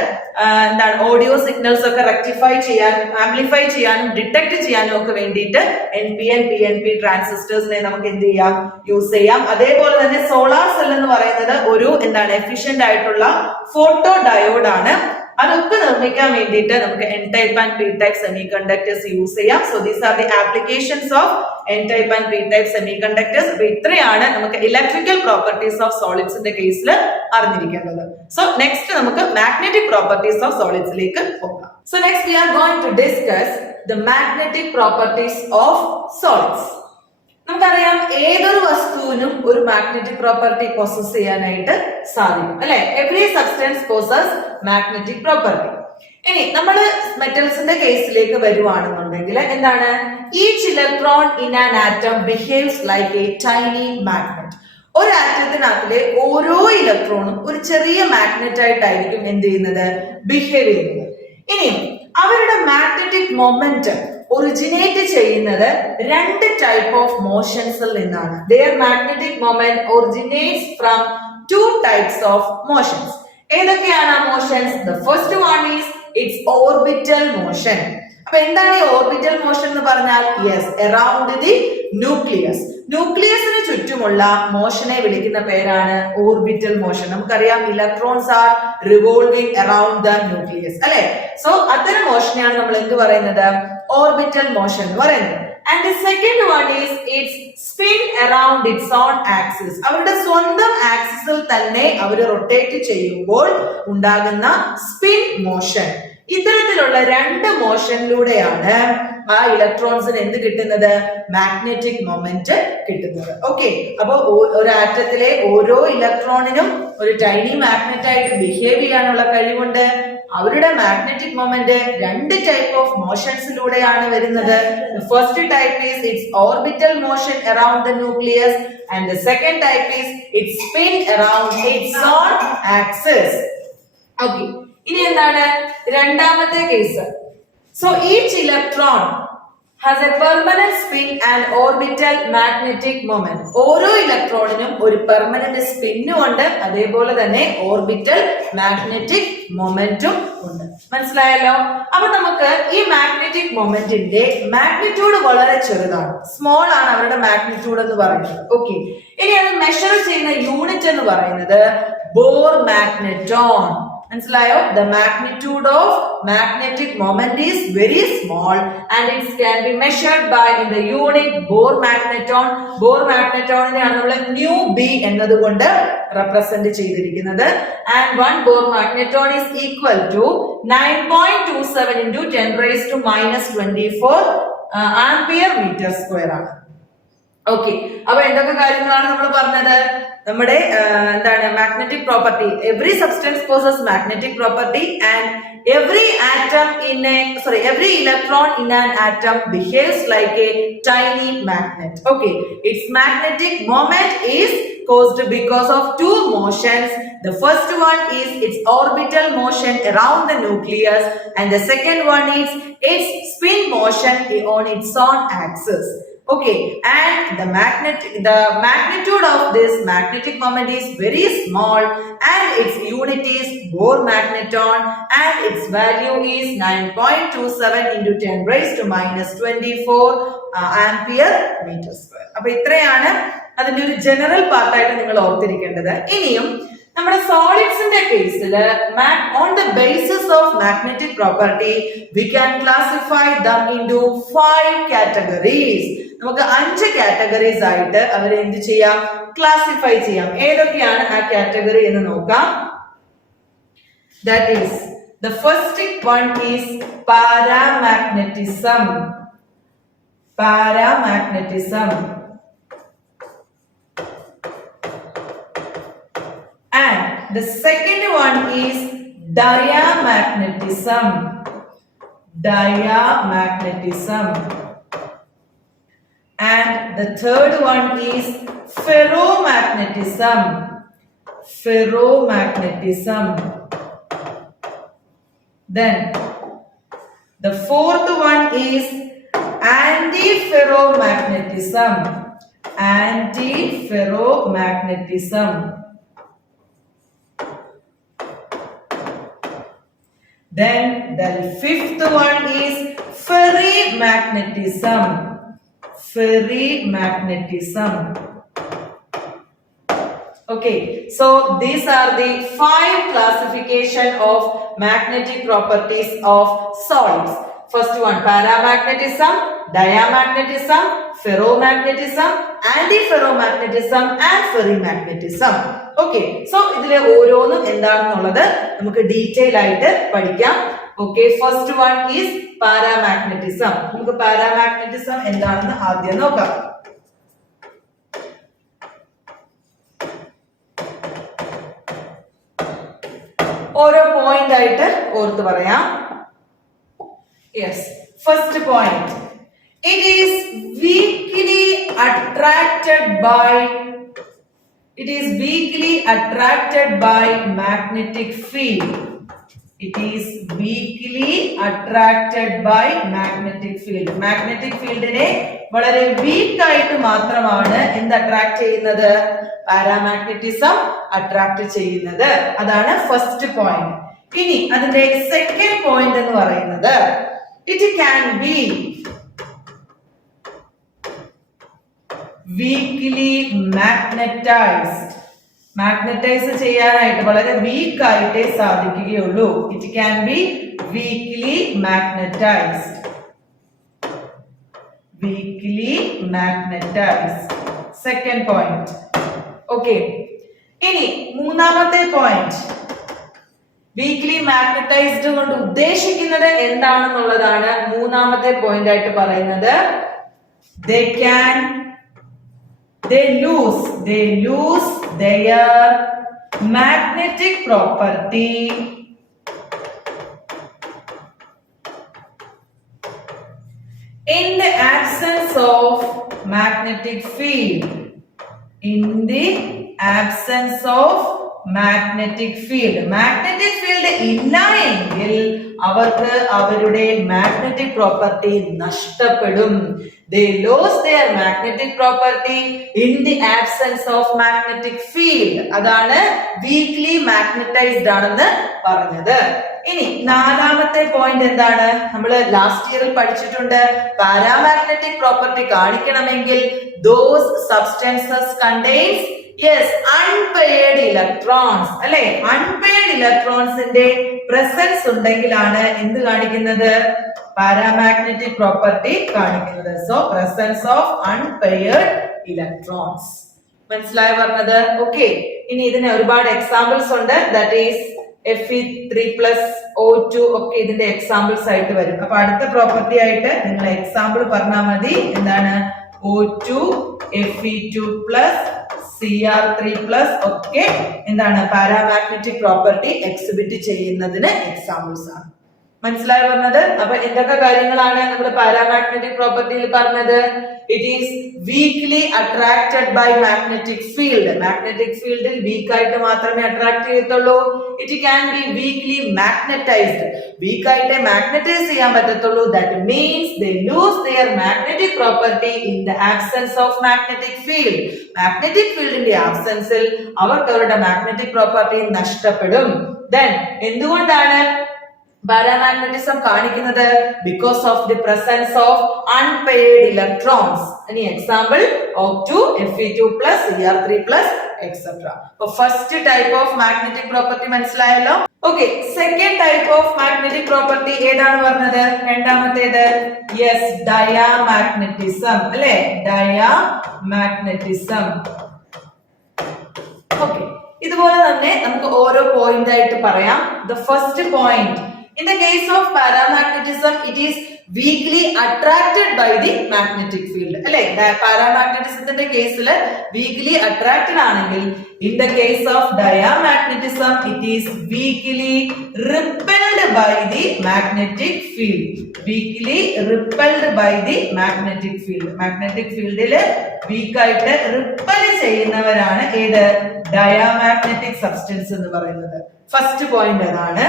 എന്താണ്? ഓഡിയോ സിഗ്നൽസ് ഒക്കെ റെക്ടിഫൈ ചെയ്യാനും ആംപ്ലിഫൈ ചെയ്യാനും ഡിറ്റക്ട് ചെയ്യാനും ഒക്കെ വേണ്ടിയിട്ട് NPN PNP ട്രാൻസിസ്റ്റേഴ്സിനെ നമുക്ക് എന്ത് ചെയ്യാം? യൂസ് ചെയ്യാം. അതേപോലെ തന്നെ സോളാർ സെൽ എന്ന് പറയുന്നത് ഒരു എന്താണ് എഫിഷ്യന്റ് ആയിട്ടുള്ള ഫോട്ടോ ഡയോഡ് ആണ്. അതൊക്കെ നിർമ്മിക്കാൻ വേണ്ടിയിട്ട് നമുക്ക് N type and P type semiconductors use ചെയ്യാം. So these are the applications of N type and P type semiconductors. അപ്പൊ ഇത്രയാണ് നമുക്ക് ഇലക്ട്രിക്കൽ പ്രോപ്പർട്ടീസ് ഓഫ് സോളിഡ്സിന്റെ കേസിൽ അറിഞ്ഞിരിക്കേണ്ടത്. സോ നെക്സ്റ്റ് നമുക്ക് മാഗ്നറ്റിക് പ്രോപ്പർട്ടീസ് ഓഫ് സോളിഡ്സിലേക്ക് പോകാം. So next we are going to discuss the magnetic properties of solids. നമുക്കറിയാം ഏതൊരു വസ്തുവിനും ഒരു മാഗ്നറ്റിക് പ്രോപ്പർട്ടി പൊസസ് ചെയ്യാനായിട്ട് സാധിക്കും, അല്ലെ? Every substance possess magnetic property. ഇനി നമ്മൾ മെറ്റൽസിന്റെ കേസിലേക്ക് വരുവാണെന്നുണ്ടെങ്കിൽ എന്താണ്? Each electron in an atom behaves like A tiny magnet. ഒരു ആറ്റത്തിനകത്തിലെ ഓരോ ഇലക്ട്രോണും ഒരു ചെറിയ മാഗ്നറ്റ് ആയിട്ടായിരിക്കും എന്ത് ചെയ്യുന്നത്? ബിഹേവ് ചെയ്യുന്നത്. ഇനി അവരുടെ മാഗ്നറ്റിക് മൊമെന്റ് ഒറിജിനേറ്റ് ചെയ്യുന്നത് 2 ടൈപ്പ് ഓഫ് മോഷൻസിൽ നിന്നാണ്. Their magnetic moment originates from 2 types of motions. ഏതൊക്കെയാണ് ആ motions? The first one is its orbital motion. അപ്പൊ എന്താണ് ഈ ഓർബിറ്റൽ മോഷൻ എന്ന് പറഞ്ഞാൽ? Yes, around the nucleus. ന്യൂക്ലിയസിന് ചുറ്റുമുള്ള മോഷനെ വിളിക്കുന്ന പേരാണ് ഓർബിറ്റൽ മോഷൻ. നമുക്കറിയാം electrons are revolving around the nucleus, അല്ലെ? സോ അത്തരം മോഷനെയാണ് നമ്മൾ എന്ത് പറയുന്നത്? ഓർബിറ്റൽ മോഷൻ എന്ന് പറയുന്നത്. And the second one is its spin around its own axis. അവരുടെ സ്വന്തം ആക്സിസിൽ തന്നെ അവർ റൊട്ടേറ്റ് ചെയ്യുമ്പോൾ ഉണ്ടാകുന്ന സ്പിൻ മോഷൻ. ഇത്തരത്തിലുള്ള 2 മോഷനിലൂടെയാണ് ആ ഇലക്ട്രോൺസിന് എന്ത് കിട്ടുന്നത്? മാഗ്നറ്റിക് മൊമെന്റ് കിട്ടുന്നത്. ഓക്കെ, അപ്പൊ ഒരു ആറ്റത്തിലെ ഓരോ ഇലക്ട്രോണിനും ഒരു ടൈനി മാഗ്നറ്റ് ആയിട്ട് ബിഹേവ് ചെയ്യാനുള്ള കഴിവുണ്ട്. അവരുടെ മാഗ്നറ്റിക് മൊമെന്റ് 2 ടൈപ്പ് ഓഫ് മോഷൻസിലൂടെയാണ് വരുന്നത്. First type is it's orbital motion around the nucleus, and the second type is it's spin around it's on axis. Okay, ഇനി എന്താണ് രണ്ടാമത്തെ case? So each electron has a permanent spin and orbital magnetic moment. ഓരോ ഇലക്ട്രോണിനും ഒരു permanent സ്പിന്നും ഉണ്ട്, അതേപോലെ തന്നെ orbital magnetic momentum ഉണ്ട്. മനസ്സിലായല്ലോ? അപ്പൊ നമുക്ക് ഈ മാഗ്നറ്റിക് മൊമെന്റിന്റെ മാഗ്നിറ്റ്യൂഡ് വളരെ ചെറുതാണ്, സ്മോൾ ആണ് അവരുടെ മാഗ്നിറ്റ്യൂഡ് എന്ന് പറയുന്നത്. ഓക്കെ, ഇനി അത് മെഷർ ചെയ്യുന്ന യൂണിറ്റ് എന്ന് പറയുന്നത് ബോർ മാഗ്നെറ്റോൺ. മനസ്സിലായോ? The magnitude of magnetic moment is very small and it can be measured by in the unit Bohr magneton. Bohr magnetonനെയാണ് നമ്മൾ nu b എന്നതുകൊണ്ട് റെപ്രസെന്റ് ചെയ്തിരിക്കുന്നത്. And 1 Bohr magneton is equal to 9.27 into 10 raised to minus 24 ampere meter square ആണ്. Okay, അപ്പൊ എന്തൊക്കെ കാര്യങ്ങളാണ് നമ്മൾ പറഞ്ഞത്? നമ്മുടെ എന്താണ് magnetic property. Every substance poses magnetic property and every electron in an atom behaves like a tiny magnet. Okay, its magnetic moment is caused because of two motions. The first one is its orbital motion around the nucleus and the second one is its spin motion on its own axis. Okay, and the magnitude of this magnetic moment is very small and its unit is Bohr magneton and its value is 9.27 into 10 raised to minus 24 ampere meter square. അപ്പോൾ ഇത്രയാണ് അതിന്റെ ഒരു general part ആയിട്ട് നിങ്ങൾ ഓർത്തിരിക്കേണ്ടത്. ഇനിയും നമ്മുടെ സോളിഡ്സിന്റെ കേസിൽ on the basis of magnetic property we can classify them into 5 categories. നമുക്ക് 5 കാറ്റഗറീസ് ആയിട്ട് അവരെ എന്ത് ചെയ്യാം? ക്ലാസിഫൈ ചെയ്യാം. ഏതൊക്കെയാണ് ആ കാറ്റഗറി എന്ന് നോക്കാം. That is, the first one is paramagnetism. Paramagnetism. And the second one is diamagnetism. Diamagnetism. And the third one is ferromagnetism. Ferromagnetism. Then the fourth one is antiferromagnetism. Antiferromagnetism. Then the fifth one is ferrimagnetism. Ferrimagnetism. Okay, so these are the 5 classification of magnetic properties of solids. First one, paramagnetism, diamagnetism, ferromagnetism, antiferromagnetism and ferrimagnetism. Okay, so ഇതിലെ ഓരോന്നും എന്താണെന്നുള്ളത് നമുക്ക് detail ആയിട്ട് പഠിക്കാം. Okay, first one is paramagnetism. നമുക്ക് paramagnetism എന്താണെന്ന് ആദ്യം നോക്കാം. ഓരോ പോയിന്റ് ആയിട്ട് ഓർത്ത് പറയാം. Yes, first point. It is weakly attracted by magnetic field. It is weakly attracted by magnetic field. Magnetic field നെ വളരെ വീക്ക് ആയിട്ട് മാത്രമാണ് എന്ത് അട്രാക്ട് ചെയ്യുന്നത്? പാരാമാഗ്നറ്റിസം അട്രാക്ട് ചെയ്യുന്നത്. അതാണ് ഫസ്റ്റ് പോയിന്റ്. ഇനി അതിന്റെ സെക്കൻഡ് പോയിന്റ് എന്ന് പറയുന്നത് it can be weakly magnetized. Magnetize ചെയ്യാനായിട്ട് വളരെ വീക്ക് ആയിട്ടേ സാധിക്കുകയുള്ളൂ. It can be weakly magnetised. Weekly magnetised. Second point. Okay, ഇനി മൂന്നാമത്തെ പോയിന്റ്. വീക്ക്ലി മാഗ്നറ്റൈസ്ഡ് കൊണ്ട് ഉദ്ദേശിക്കുന്നത് എന്താണെന്നുള്ളതാണ് മൂന്നാമത്തെ പോയിന്റ് ആയിട്ട് പറയുന്നത്. They lose their magnetic property in the absence of magnetic field. In the absence of magnetic field. Magnetic field ഇല്ല എങ്കിൽ അവർക്ക് അവരുടെ മാഗ്നറ്റിക് പ്രോപ്പർട്ടി നഷ്ടപ്പെടും. They lose their magnetic property in the absence of magnetic field. അതാണ് weakly magnetized ആണെന്ന് പറഞ്ഞത്. ഇനി നാലാമത്തെ പോയിന്റ് എന്താണ്? നമ്മൾ ലാസ്റ്റ് ഇയറിൽ പഠിച്ചിട്ടുണ്ട്. പാരാമാഗ്നറ്റിക് പ്രോപ്പർട്ടി കാണിക്കണമെങ്കിൽ those substances contains yes, unpaired electrons അല്ലെ. അൺപെയർഡ് ഇലക്ട്രോൺസിന്റെ പ്രസൻസ് ഉണ്ടെങ്കിലാണ് എന്ത് കാണിക്കുന്നത്? പാരാമാഗ്നറ്റിക് പ്രോപ്പർട്ടി കാണിക്കുന്നത്. So presence of unpaired electrons. മനസ്സിലായി പറഞ്ഞത്? ഓക്കെ. ഇനി ഇതിന് ഒരുപാട് എക്സാമ്പിൾസ് ഉണ്ട്. ദാറ്റ് ഈസ് Fe3+O2 ഒക്കെ ഇതിന്റെ എക്സാമ്പിൾസ് ആയിട്ട് വരും. അപ്പൊ അടുത്ത പ്രോപ്പർട്ടി ആയിട്ട് നിങ്ങൾ എക്സാമ്പിൾ പറഞ്ഞാൽ മതി. എന്താണ്? O2 Fe2+ Cr3+ ഒക്കെ എന്താണ്? പാരാമാഗ്നറ്റിക് പ്രോപ്പർട്ടി എക്സിബിറ്റ് ചെയ്യുന്നതിന് എക്സാമ്പിൾസ് ആണ്. മനസ്സിലായി പറഞ്ഞത്? അപ്പൊ എന്തൊക്കെ കാര്യങ്ങളാണ് നമ്മൾ പാരാമാഗ്നറ്റിക് പ്രോപ്പർട്ടിയിൽ പറഞ്ഞത്? It is weakly attracted by magnetic field. Magnetic ഫീൽഡിൽ വീക്ക് ആയിട്ട് മാത്രമേ അട്രാക്ട് ചെയ്യത്തുള്ളൂ. It can be weakly magnetized. Weak ആയിട്ട് മാഗ്നറ്റൈസ് ചെയ്യാൻ പറ്റത്തുള്ളൂ. That means they lose their magnetic property in the absence of magnetic field. Magnetic ഫീൽഡിന്റെ ആബ്സെൻസിൽ അവർക്ക് അവരുടെ മാഗ്നറ്റിക് പ്രോപ്പർട്ടി നഷ്ടപ്പെടും. ദെൻ എന്തുകൊണ്ടാണ് പാരാമാഗ്നറ്റിസം കാണിക്കുന്നത്? Because of the presence of unpaired electrons. ഇനി example O2 Fe2+ Cr3+ etcetera. അപ്പൊ first type of magnetic property മനസ്സിലായല്ലോ. Okay, second type of magnetic property ഏതാണ് പറഞ്ഞത്? രണ്ടാമത്തേത് യെസ്, ഡയാമാഗ്നറ്റിസം അല്ലെ. ഡയാമാഗ്നറ്റിസം. ഓക്കെ, ഇതുപോലെ തന്നെ നമുക്ക് ഓരോ പോയിന്റ് ആയിട്ട് പറയാം. The first point, in the case of paramagnetism it is weakly attracted by the magnetic field അല്ലെ. പാരാമാഗ്നറ്റിസത്തിന്റെ കേസിൽ വീക്ക്ലി അട്രാക്റ്റഡ് ആണെങ്കിൽ in the case of diamagnetism it is weakly repelled by the magnetic field. weakly repelled by the magnetic field. magnetic fieldൽ weak ആയിട്ട് repel ചെയ്യുന്നവരാണ് ഏത്? Diamagnetic substance എന്ന് പറയുന്നത്. First point അതാണ്.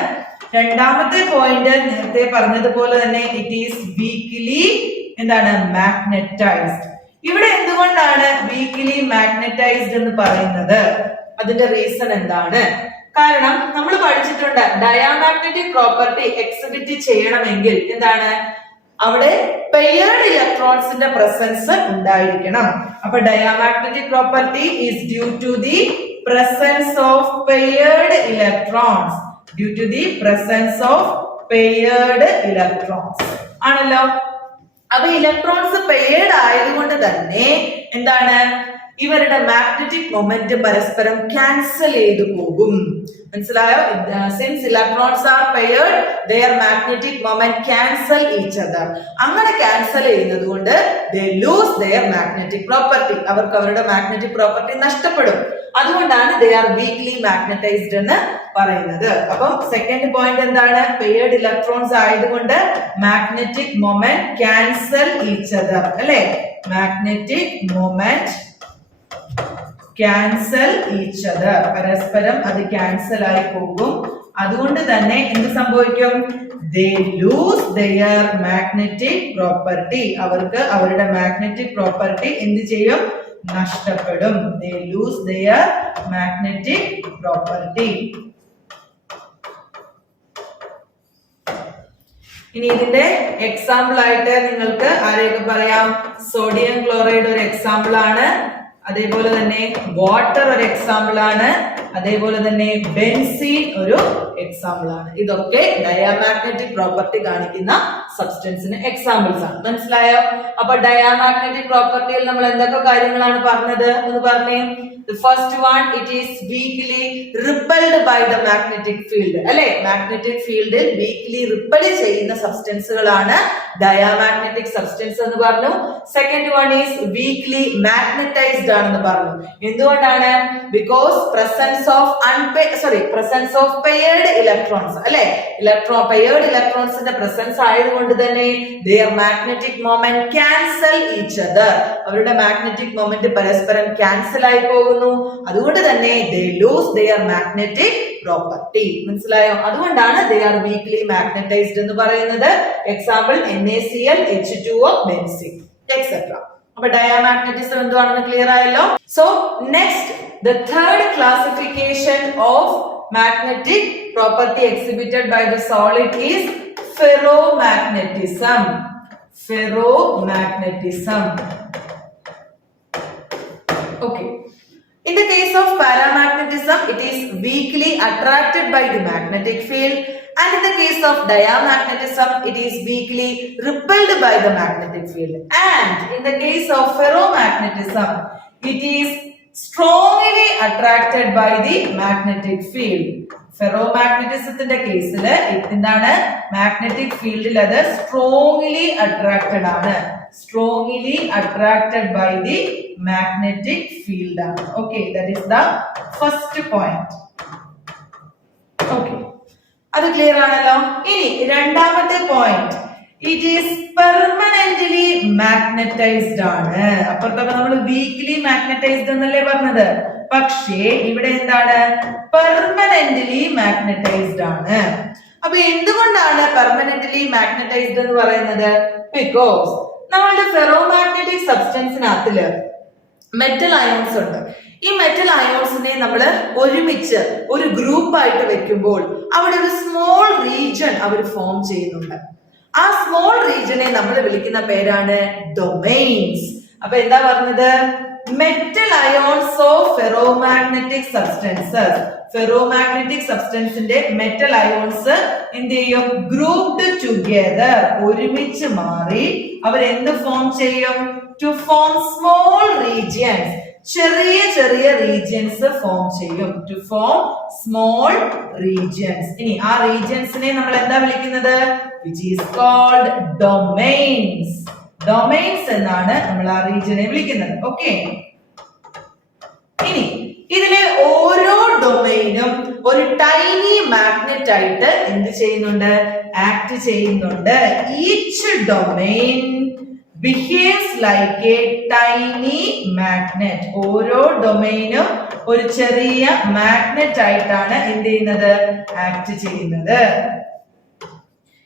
രണ്ടാമത്തെ പോയിന്റ് നേരത്തെ പറഞ്ഞതുപോലെ തന്നെ ഇറ്റ് ഈസ് വീക്ക്ലി എന്താണ്? മാഗ്നറ്റൈസ്ഡ്. ഇവിടെ എന്തുകൊണ്ടാണ് വീക്ക്ലി മാഗ്നറ്റൈസ്ഡ് എന്ന് പറയുന്നത്? അതിന്റെ റീസൺ എന്താണ്? കാരണം നമ്മൾ പഠിച്ചിട്ടുണ്ട് ഡയാമാഗ്നറ്റിക് പ്രോപ്പർട്ടി എക്സിബിറ്റ് ചെയ്യണമെങ്കിൽ എന്താണ്? അവിടെ പെയർഡ് ഇലക്ട്രോൺസിന്റെ പ്രസൻസ് ഉണ്ടായിരിക്കണം. അപ്പൊ diamagnetic property is due to the presence of paired electrons. due to the presence of paired electrons ആണല്ലോ. അപ്പൊ ഇലക്ട്രോൺസ് പെയർഡ് ആയതുകൊണ്ട് തന്നെ എന്താണ്? ഇവരുടെ മാഗ്നറ്റിക് മൊമെന്റ് പരസ്പരം ക്യാൻസൽ ചെയ്തു പോകും. മനസ്സിലായോ? Since electrons are paired their magnetic moment cancel each other. അങ്ങനെ ക്യാൻസൽ ചെയ്യുന്നത് കൊണ്ട് they lose their magnetic property. അവർക്ക് അവരുടെ മാഗ്നറ്റിക് പ്രോപ്പർട്ടി നഷ്ടപ്പെടും. അതുകൊണ്ടാണ് they are weakly magnetized എന്ന് പറയുന്നത്. അപ്പം സെക്കൻഡ് പോയിന്റ് എന്താണ്? പെയർഡ് ഇലക്ട്രോൺസ് ആയതുകൊണ്ട് magnetic moment cancel each other അല്ലെ. Magnetic moment cancel each other, പരസ്പരം അത് ക്യാൻസൽ ആയി പോകും. അതുകൊണ്ട് തന്നെ എന്ത് സംഭവിക്കും? they lose their magnetic property. അവർക്ക് അവരുടെ മാഗ്നറ്റിക് പ്രോപ്പർട്ടി എന്ത് ചെയ്യും? നഷ്ടപ്പെടും. they lose their magnetic property. ഇനി ഇതിന്റെ എക്സാമ്പിൾ ആയിട്ട് നിങ്ങൾക്ക് ആരെയൊക്കെ പറയാം? സോഡിയം ക്ലോറൈഡ് ഒരു എക്സാമ്പിൾ ആണ്. അതേപോലെ തന്നെ വാട്ടർ ഒരു എക്സാമ്പിൾ ആണ്. അതേപോലെ തന്നെ ബെൻസീൻ ഒരു എക്സാമ്പിൾ ആണ്. ഇതൊക്കെ ഡയാമാഗ്നറ്റിക് പ്രോപ്പർട്ടി കാണിക്കുന്ന സബ്സ്റ്റൻസിന് എക്സാമ്പിൾസ് ആണ്. മനസ്സിലായോ? അപ്പൊ ഡയാമാഗ്നറ്റിക് പ്രോപ്പർട്ടിയിൽ നമ്മൾ എന്തൊക്കെ കാര്യങ്ങളാണ് പറഞ്ഞത് എന്ന് പറഞ്ഞേ. The first one, it is weakly repelled by the magnetic field അല്ലെ. മാഗ്നറ്റിക് ഫീൽഡിൽ വീക്ക്ലി റിപ്പൽ ചെയ്യുന്ന സബ്സ്റ്റൻസുകളാണ് ഡയാമാഗ്നറ്റിക് സബ്സ്റ്റൻസ് എന്ന് പറഞ്ഞു. Second one is weakly magnetized ആണെന്ന് പറഞ്ഞു. എന്തുകൊണ്ടാണ്? ബിക്കോസ് പ്രസൻസ് ഓഫ് പെയർഡ് ഇലക്ട്രോൺസ് അല്ലെ. പെയർഡ് ഇലക്ട്രോൺസിന്റെ പ്രസൻസ് ആയതുകൊണ്ട് തന്നെ their magnetic moment cancel each other. അവരുടെ മാഗ്നറ്റിക് മൊമെന്റ് പരസ്പരം ക്യാൻസൽ ആയി പോകുന്നു. അതുകൊണ്ട് തന്നെ they lose their magnetic property. മനസ്സിലായോ? അതുകൊണ്ടാണ് they are weakly magnetized എന്ന് പറയുന്നത്. Example NaCl, H2O, benzene etcetera. അപ്പൊ ഡയാമാഗ്നറ്റിസം എന്താണെന്ന് ക്ലിയർ ആയല്ലോ. So next, the third classification of magnetic property exhibited by the solid is ferromagnetism. Ferromagnetism. Okay. In the case case of paramagnetism, it is weakly attracted by the magnetic field, and in the case of diamagnetism, it is weakly repelled by the magnetic field. And in the case of ferromagnetism, it is strongly attracted by the magnetic field. ഫെറോമാഗ്നറ്റിസത്തിന്റെ കേസിൽ എന്താണ് magnetic ഫീൽഡിൽ അത് strongly attracted ആണ്, strongly attracted by the magnetic field ആണ്. Okay, that is the first point. Okay, അത് clear ആണല്ലോ. ഇനി രണ്ടാമത്തെ point, it is permanently magnetized ആണ്. അപ്പുറത്തൊക്കെ നമ്മൾ വീക്ക്ലി മാഗ്നറ്റൈസ്ഡ് എന്നല്ലേ പറഞ്ഞത്, പക്ഷേ ഇവിടെ എന്താണ് പെർമനന്റ്ലി മാഗ്നറ്റൈസ്ഡ് ആണ്. അപ്പൊ എന്തുകൊണ്ടാണ് പെർമനന്റ്ലി മാഗ്നറ്റൈസ്ഡ് എന്ന് പറയുന്നത്? ബിക്കോസ് നമ്മളുടെ ഫെറോമാഗ്നറ്റിക് സബ്സ്റ്റൻസിനകത്തില് മെറ്റൽ അയോൺസ് ഉണ്ട്. ഈ മെറ്റൽ അയോൺസിനെ നമ്മൾ ഒരുമിച്ച് ഒരു ഗ്രൂപ്പ് ആയിട്ട് വെക്കുമ്പോൾ അവിടെ ഒരു സ്മോൾ റീജിയൻ അവർ ഫോം ചെയ്യുന്നുണ്ട്. ആ സ്മോൾ റീജിയനെ നമ്മൾ വിളിക്കുന്ന പേരാണ് ഡൊമെയിൻസ്. അപ്പൊ എന്താ പറഞ്ഞത്? Metal ions of ferromagnetic substances. Ferromagnetic സബ്സ്റ്റൻസിന്റെ മെറ്റൽ അയോൺസ് എന്ത് ചെയ്യും? ഗ്രൂപ്ഡ് ടുഗെദർ, ഒരുമിച്ച് മാറി അവർ എന്ത് ഫോം ചെയ്യും? ടു ഫോം സ്മോൾ റീജിയൻസ്, ചെറിയ ചെറിയ റീജിയൻസ് ഫോം ചെയ്യും. To form small regions. ഇനി ആ റീജിയൻസിനെ നമ്മൾ എന്താ വിളിക്കുന്നത്? Which is called domains. Domains എന്നാണ് നമ്മൾ ആ റീജിയനെ വിളിക്കുന്നത്. ഓക്കെ, ഇനി ഇതിലെ ഓരോ ഡൊമെയിനും ഒരു ടൈനി മാഗ്നറ്റ് ആയിട്ട് എന്ത് ചെയ്യുന്നുണ്ട്? ആക്ട് ചെയ്യുന്നുണ്ട്. Each domain behaves like A tiny magnet. ഓരോ ഡൊമെയിനും ഒരു ചെറിയ മാഗ്നറ്റ് ആയിട്ടാണ് എന്ത് ചെയ്യുന്നത്? ആക്ട് ചെയ്യുന്നത്.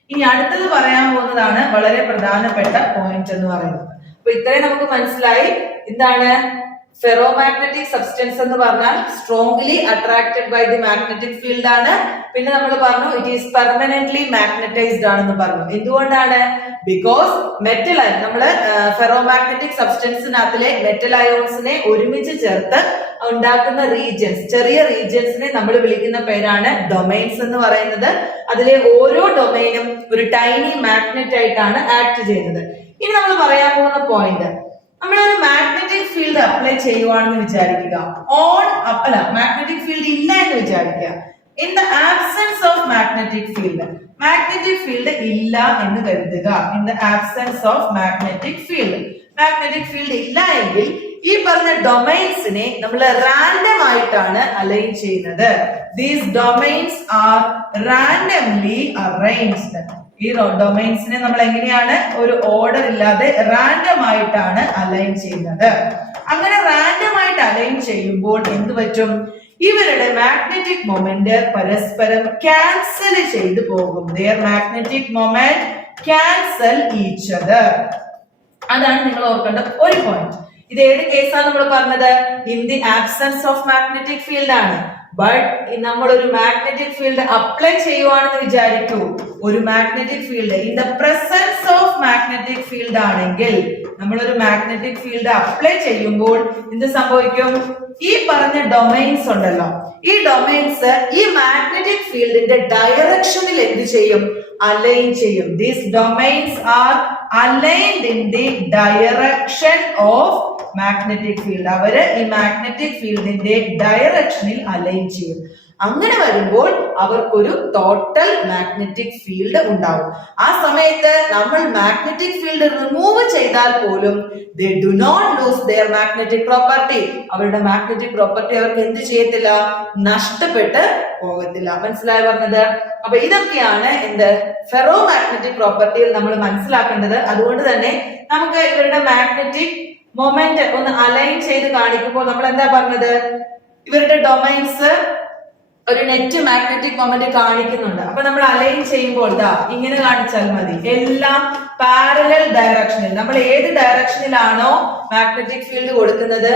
ഇനി അടുത്തത് പറയാൻ പോകുന്നതാണ് വളരെ പ്രധാനപ്പെട്ട പോയിന്റ് എന്ന് പറയുന്നത്. അപ്പൊ ഇത്രയും നമുക്ക് മനസ്സിലായി എന്താണ് ഫെറോമാഗ്നറ്റിക് സബ്സ്റ്റൻസ് എന്ന് പറഞ്ഞാൽ strongly attracted by the magnetic field ആണ്. പിന്നെ നമ്മൾ പറഞ്ഞു ഇറ്റ് ഈസ് പെർമനന്റ്ലി മാഗ്നറ്റൈസ്ഡ് ആണെന്ന് പറഞ്ഞു. എന്തുകൊണ്ടാണ്? ബിക്കോസ് മെറ്റൽ അയോൺ, നമ്മള് ഫെറോമാഗ്നറ്റിക് സബ്സ്റ്റൻസിനകത്തിലെ മെറ്റൽ അയോൺസിനെ ഒരുമിച്ച് ചേർത്ത് ഉണ്ടാക്കുന്ന റീജിയൻസ്, ചെറിയ റീജിയൻസിനെ നമ്മൾ വിളിക്കുന്ന പേരാണ് ഡൊമെയിൻസ് എന്ന് പറയുന്നത്. അതിലെ ഓരോ ഡൊമെയിനും ഒരു ടൈനി മാഗ്നറ്റ് ആയിട്ടാണ് ആക്ട് ചെയ്യുന്നത്. ഇനി നമ്മൾ പറയാൻ പോകുന്ന പോയിന്റ്, നമ്മളൊരു മാഗ്നറ്റിക് ഫീൽഡ് അപ്ലൈ ചെയ്യുവാണെന്ന് വിചാരിക്കുക. അല്ല, മാഗ്നറ്റിക് ഫീൽഡ് ഇല്ല എന്ന് വിചാരിക്കുക. In the absence of magnetic field, magnetic field ഇല്ല എന്ന് കരുതുക. In the absence of magnetic field, magnetic field ഇല്ല എങ്കിൽ ഈ പറഞ്ഞ ഡൊമൈൻസിനെ നമ്മൾ റാൻഡം ആയിട്ടാണ് അലൈൻ ചെയ്യുന്നത്. These domains R randomly arranged. ഈ ഡൊമൈൻസിനെ നമ്മൾ എങ്ങനെയാണ് ഒരു ഓർഡർ ഇല്ലാതെ റാൻഡം ആയിട്ടാണ് അലൈൻ ചെയ്യുന്നത്. അങ്ങനെ റാൻഡം ആയിട്ട് അലൈൻ ചെയ്യുമ്പോൾ എന്ത് പറ്റും? ഇവരുടെ മാഗ്നറ്റിക് മൊമെന്റ് പരസ്പരം ക്യാൻസൽ ചെയ്തു പോകും. their magnetic moment cancel each other. അതാണ് നിങ്ങൾ ഓർക്കേണ്ട ഒരു പോയിന്റ്. ഇത് ഏത് കേസാണ് നമ്മൾ പറഞ്ഞത്? In the absence of magnetic field ആണ്. ബട്ട് നമ്മൾ ഒരു മാഗ്നറ്റിക് ഫീൽഡ് അപ്ലൈ ചെയ്യുവാണെന്ന് വിചാരിക്കൂ. ഒരു magnetic field in the presence of magnetic field ആണെങ്കിൽ നമ്മൾ ഒരു മാഗ്നറ്റിക് ഫീൽഡ് അപ്ലൈ ചെയ്യുമ്പോൾ എന്ത് സംഭവിക്കും? ഈ പറഞ്ഞ ഡൊമൈൻസ് ഉണ്ടല്ലോ, ഈ ഡൊമൈൻസ് ഈ മാഗ്നറ്റിക് ഫീൽഡിന്റെ ഡയറക്ഷനിൽ എന്ത് ചെയ്യും? അലൈൻ ചെയ്യും. These domains are aligned in the direction of magnetic field. അവര് ഈ മാഗ്നറ്റിക് ഫീൽഡിന്റെ ഡയറക്ഷനിൽ അലൈൻ ചെയ്യും. അങ്ങനെ വരുമ്പോൾ അവർക്കൊരു ടോട്ടൽ മാഗ്നറ്റിക് ഫീൽഡ് ഉണ്ടാവും. ആ സമയത്ത് നമ്മൾ മാഗ്നറ്റിക് ഫീൽഡ് റിമൂവ് ചെയ്താൽ പോലും they do not lose their magnetic property. അവരുടെ മാഗ്നറ്റിക് പ്രോപ്പർട്ടി അവർക്ക് എന്ത് ചെയ്യത്തില്ല? നഷ്ടപ്പെട്ട് പോകത്തില്ല. മനസ്സിലായി പറഞ്ഞത്? അപ്പൊ ഇതൊക്കെയാണ് എന്ത് ഫെറോ മാഗ്നറ്റിക് പ്രോപ്പർട്ടിയിൽ നമ്മൾ മനസ്സിലാക്കേണ്ടത്. അതുകൊണ്ട് തന്നെ നമുക്ക് ഇവരുടെ മാഗ്നറ്റിക് മൊമെന്റ് ഒന്ന് അലൈൻ ചെയ്ത് കാണിക്കുമ്പോൾ നമ്മൾ എന്താ പറഞ്ഞത്? ഇവരുടെ ഡൊമൈൻസ് ഒരു നെറ്റ് മാഗ്നറ്റിക് മൊമെന്റ് കാണിക്കുന്നുണ്ട്. അപ്പൊ നമ്മൾ അലൈൻ ചെയ്യുമ്പോൾ ഇങ്ങനെ കാണിച്ചാൽ മതി. എല്ലാം പാരലൽ ഡയറക്ഷനിൽ, നമ്മൾ ഏത് ഡയറക്ഷനിലാണോ മാഗ്നറ്റിക് ഫീൽഡ് കൊടുക്കുന്നത്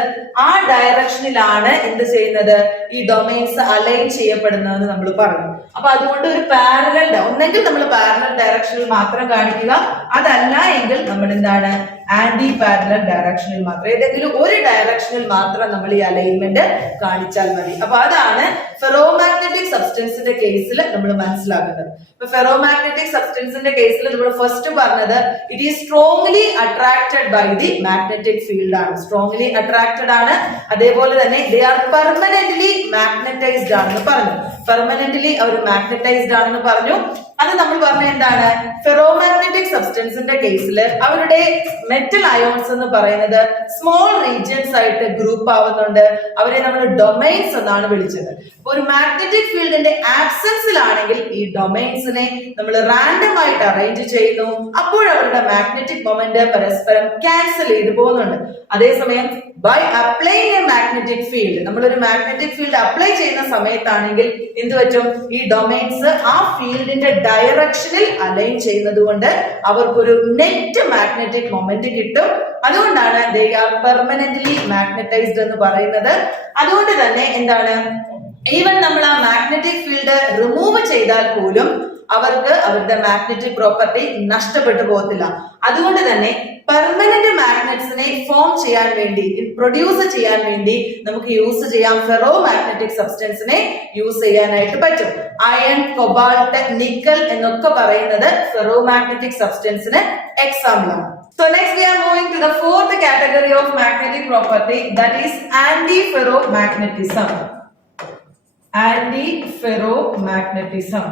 ആ ഡയറക്ഷനിലാണ് എന്ത് ചെയ്യുന്നത്, ഈ ഡൊമൈൻസ് അലൈൻ ചെയ്യപ്പെടുന്നതെന്ന് നമ്മൾ പറഞ്ഞു. അപ്പൊ അതുകൊണ്ട് ഒരു പാരലൽ, ഒന്നെങ്കിൽ നമ്മൾ പാരലൽ ഡയറക്ഷനിൽ മാത്രം കാണിക്കുക, അതല്ല എങ്കിൽ നമ്മൾ എന്താണ് ആന്റി പാരലൽ ഡയറക്ഷനിൽ മാത്രം, ഏതെങ്കിലും ഒരു ഡയറക്ഷനിൽ മാത്രം നമ്മൾ ഈ അലൈൻമെന്റ് കാണിച്ചാൽ മതി. അപ്പൊ അതാണ് ഫെറോമാഗ്നറ്റിക് സബ്സ്റ്റൻസിന്റെ കേസിൽ നമ്മൾ മനസ്സിലാക്കുന്നത്. ഇപ്പൊ ഫെറോമാഗ്നറ്റിക് സബ്സ്റ്റൻസിന്റെ കേസിൽ നമ്മൾ ഫസ്റ്റ് പറഞ്ഞത് it is strongly attracted by the magnetic field ആണ്, സ്ട്രോങ്ലി അട്രാക്റ്റഡ് ആണ്. അതേപോലെ തന്നെ ദേ ആർ പെർമനന്റ്ലി മാഗ്നറ്റൈസ്ഡ് ആണെന്ന് പറഞ്ഞു, പെർമനന്റ്ലി അവർ മാഗ്നറ്റൈസ്ഡ് ആണെന്ന് പറഞ്ഞു. അത് നമ്മൾ പറഞ്ഞ എന്താണ്, ഫെറോമാഗ്നറ്റിക് സബ്സ്റ്റൻസിന്റെ കേസിൽ അവരുടെ മെറ്റൽ അയോൺസ് എന്ന് പറയുന്നത് സ്മോൾ റീജിയൻസ് ആയിട്ട് ഗ്രൂപ്പ് ആവുന്നുണ്ട്. അവരെ നമ്മൾ ഡൊമൈൻസ് എന്നാണ് വിളിച്ചത്. അപ്പൊ ഒരു മാഗ്നറ്റിക് ഫീൽഡിന്റെ ആബ്സെൻസിലാണെങ്കിൽ ഈ ഡൊമൈൻസിനെ നമ്മൾ റാൻഡം ആയിട്ട് അറേഞ്ച് ചെയ്യുന്നു. അപ്പോൾ അവരുടെ മാഗ്നറ്റിക് മൊമെന്റ് പരസ്പരം ക്യാൻസൽ ചെയ്തു പോകുന്നുണ്ട്. അതേസമയം by applying a magnetic field, നമ്മളൊരു മാഗ്നറ്റിക് ഫീൽഡ് അപ്ലൈ ചെയ്യുന്ന സമയത്താണെങ്കിൽ എന്ത് പറ്റും, ഈ ഡൊമൈൻസ് ആ ഫീൽഡിന്റെ ഡയറക്ഷനിൽ അലൈൻ ചെയ്യുന്നത് കൊണ്ട് അവർക്കൊരു നെറ്റ് മാഗ്നറ്റിക് മൊമെന്റ് കിട്ടും. അതുകൊണ്ടാണ് ദേ ആർ പെർമനന്റ്ലി മാഗ്നറ്റൈസ്ഡ് എന്ന് പറയുന്നത്. അതുകൊണ്ട് തന്നെ എന്താണ്, ഈവൻ നമ്മൾ ആ മാഗ്നറ്റിക് ഫീൽഡ് റിമൂവ് ചെയ്താൽ പോലും അവർക്ക് അവരുടെ മാഗ്നറ്റിക് പ്രോപ്പർട്ടി നഷ്ടപ്പെട്ടു പോകത്തില്ല. അതുകൊണ്ട് തന്നെ പെർമനന്റ് മാഗ്നറ്റ്സിനെ ഫോം ചെയ്യാൻ വേണ്ടി, പ്രൊഡ്യൂസ് ചെയ്യാൻ വേണ്ടി നമുക്ക് യൂസ് ചെയ്യാം, ഫെറോ മാഗ്നറ്റിക് സബ്സ്റ്റൻസിനെ യൂസ് ചെയ്യാനായിട്ട് പറ്റും. അയൺ, കൊബാൾട്ട്, നിക്കൽ എന്നൊക്കെ പറയുന്നത് ഫെറോ മാഗ്നറ്റിക് സബ്സ്റ്റൻസിന് എക്സാമ്പിൾ ആണ്. So next we are moving to the fourth category of magnetic property, that is antiferromagnetism. Antiferromagnetism.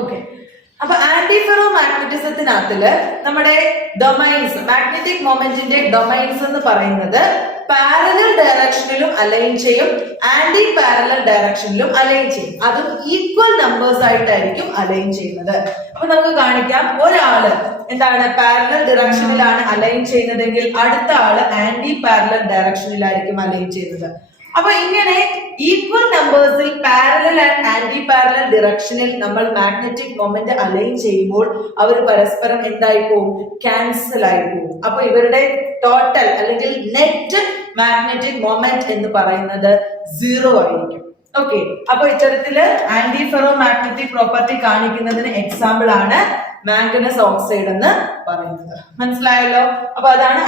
Okay. അപ്പൊ ആന്റിഫെറോമാഗ്നറ്റിസത്തിനകത്തില് നമ്മുടെ ഡൊമൈൻസ്, മാഗ്നറ്റിക് മൊമെന്റിന്റെ ഡൊമൈൻസ് എന്ന് പറയുന്നത് പാരലൽ ഡയറക്ഷനിലും അലൈൻ ചെയ്യും, ആന്റി പാരലൽ ഡയറക്ഷനിലും അലൈൻ ചെയ്യും. അതും ഈക്വൽ നമ്പേഴ്സ് ആയിട്ടായിരിക്കും അലൈൻ ചെയ്യുന്നത്. അപ്പൊ നമുക്ക് കാണിക്കാം, ഒരാള് എന്താണ് പാരലൽ ഡയറക്ഷനിലാണ് അലൈൻ ചെയ്യുന്നതെങ്കിൽ അടുത്ത ആള് ആന്റി പാരലൽ ഡയറക്ഷനിലായിരിക്കും അലൈൻ ചെയ്യുന്നത്. അപ്പൊ ഇങ്ങനെ ഈക്വൽ നമ്പേഴ്സിൽ പാരലൽ ആൻഡ് ആന്റി പാരലൽ ഡിറക്ഷനിൽ നമ്മൾ മാഗ്നറ്റിക് മൊമെന്റ് അലൈൻ ചെയ്യുമ്പോൾ അവർ പരസ്പരം എന്തായി പോകും, ക്യാൻസൽ ആയി പോകും. അപ്പൊ ഇവരുടെ ടോട്ടൽ അല്ലെങ്കിൽ നെറ്റ് മാഗ്നറ്റിക് മൊമെന്റ് എന്ന് പറയുന്നത് 0 ആയിരിക്കും. ഓക്കെ, അപ്പൊ ഇത്തരത്തില് ആന്റിഫെറോ മാഗ്നറ്റിക് പ്രോപ്പർട്ടി കാണിക്കുന്നതിന് എക്സാമ്പിൾ ആണ് മാംഗനസ് ഓക്സൈഡ് എന്ന് പറയുന്നത്. മനസ്സിലായല്ലോ? അപ്പൊ അതാണ്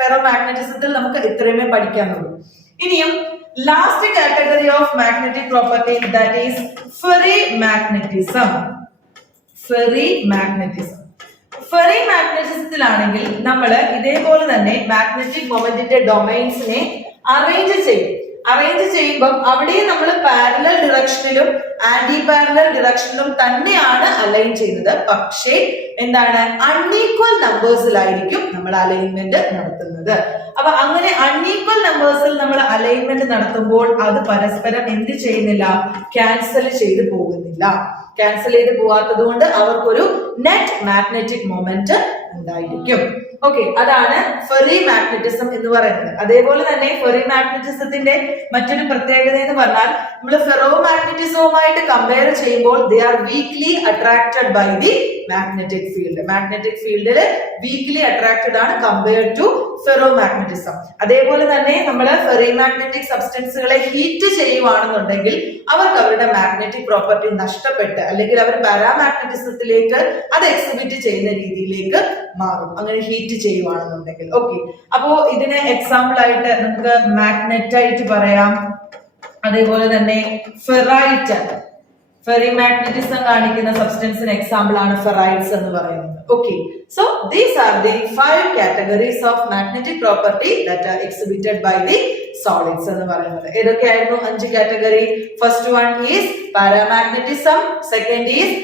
ഫെറോ മാഗ്നറ്റിസത്തിൽ നമുക്ക് ഇത്രയുമേ പഠിക്കാനുള്ളൂ. ഇനിയും last category of magnetic property, that is ferrimagnetism. ഫെറിമാഗ്നറ്റിസത്തിലാണെങ്കിൽ നമ്മൾ ഇതേപോലെ തന്നെ മാഗ്നറ്റിക് മൊമെന്റിന്റെ ഡൊമൈൻസിനെ അറേഞ്ച് ചെയ്യുമ്പോൾ അവിടെയും നമ്മൾ പാരലൽ ഡിറക്ഷനിലും ആന്റി പാരലൽ ഡിറക്ഷനിലും തന്നെയാണ് അലൈൻ ചെയ്യുന്നത്. പക്ഷേ എന്താണ്, അൺഈക്വൽ നമ്പേഴ്സിലായിരിക്കും നമ്മൾ അലൈൻമെന്റ് നടത്തുന്നത്. അപ്പൊ അങ്ങനെ അൺഈക്വൽ നമ്പേഴ്സിൽ നമ്മൾ അലൈൻമെന്റ് നടത്തുമ്പോൾ അത് പരസ്പരം എന്ത് ചെയ്യുന്നില്ല, ക്യാൻസൽ ചെയ്ത് പോകുന്നില്ല. ക്യാൻസൽ ചെയ്ത് പോവാത്തത് കൊണ്ട് അവർക്കൊരു നെറ്റ് മാഗ്നറ്റിക് മൊമെന്റ് ഉണ്ടായിരിക്കും. ഓക്കെ, അതാണ് ഫെറിമാഗ്നറ്റിസം എന്ന് പറയുന്നത്. അതേപോലെ തന്നെ ഫെറിമാഗ്നറ്റിസത്തിന്റെ മറ്റൊരു പ്രത്യേകത എന്ന് പറഞ്ഞാൽ നമ്മൾ ഫെറോമാഗ്നറ്റിസവുമായിട്ട് കമ്പയർ ചെയ്യുമ്പോൾ they are weakly attracted by the magnetic field. Magnetic ഫീൽഡിൽ വീക്ക്ലി അട്രാക്റ്റഡ് ആണ് കമ്പയർഡ് ടു ഫെറോമാഗ്നറ്റിസം. അതേപോലെ തന്നെ നമ്മൾ ഫെറിമാഗ്നറ്റിക് സബ്സ്റ്റൻസുകളെ ഹീറ്റ് ചെയ്യുവാണെന്നുണ്ടെങ്കിൽ അവർക്ക് അവരുടെ മാഗ്നറ്റിക് പ്രോപ്പർട്ടി നഷ്ടപ്പെട്ട് അല്ലെങ്കിൽ അവർ പാരാമാഗ്നറ്റിസത്തിലേക്ക് അത് എക്സിബിറ്റ് ചെയ്യുന്ന രീതിയിലേക്ക് മാറും, അങ്ങനെ ഹീറ്റ് ചെയ്യുവാണെന്നുണ്ടെങ്കിൽ. ഓക്കെ, അപ്പോ ഇതിന് എക്സാമ്പിൾ ആയിട്ട് നമുക്ക് മാഗ്നെറ്റൈറ്റ് പറയാം. അതേപോലെ തന്നെ ഫെറൈറ്റ്, ഫെറിമാഗ്നറ്റിസം കാണിക്കുന്ന സബ്സ്റ്റൻസിന് എക്സാമ്പിൾ ആണ് ഫെറൈറ്റ്സ് എന്ന് പറയുന്നത്. Okay, so these are the 5 categories of magnetic property that are exhibited by the solids എന്ന് പറയുന്നത്. ഏതൊക്കെയായിരുന്നു 5 category? First one is paramagnetism, second is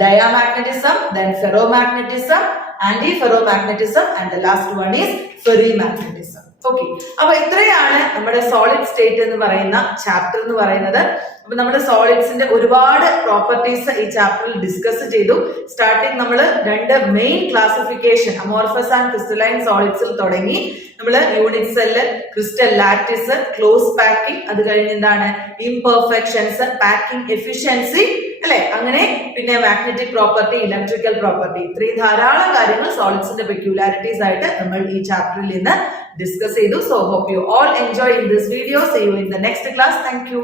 diamagnetism, then ferromagnetism, antiferromagnetism, and the last one is ferrimagnetism. Okay, അപ്പൊ ഇത്രയാണ് നമ്മുടെ solid state എന്ന് പറയുന്ന chapter എന്ന് പറയുന്നത്. അപ്പൊ നമ്മുടെ സോളിഡ്സിന്റെ ഒരുപാട് പ്രോപ്പർട്ടീസ് ഈ ചാപ്റ്ററിൽ ഡിസ്കസ് ചെയ്തു. സ്റ്റാർട്ടിങ് നമ്മൾ രണ്ട് main classification amorphous and crystalline സോളിഡ്സിൽ തുടങ്ങി. നമ്മൾ unit cell, crystal lattice, close packing, അത് കഴിഞ്ഞ് എന്താണ് ഇംപെർഫെക്ഷൻസ്, പാക്കിംഗ് എഫിഷ്യൻസി അല്ലെ, അങ്ങനെ പിന്നെ മാഗ്നറ്റിക് പ്രോപ്പർട്ടി, ഇലക്ട്രിക്കൽ പ്രോപ്പർട്ടി, ഇത്രയും ധാരാളം കാര്യങ്ങൾ സോളിഡ്സിന്റെ പെക്യുലാരിറ്റീസ് ആയിട്ട് നമ്മൾ ഈ ചാപ്റ്ററിൽ നിന്ന് ഡിസ്കസ് ചെയ്തു. So hope you all enjoy in this video. See you in the next class. Thank you.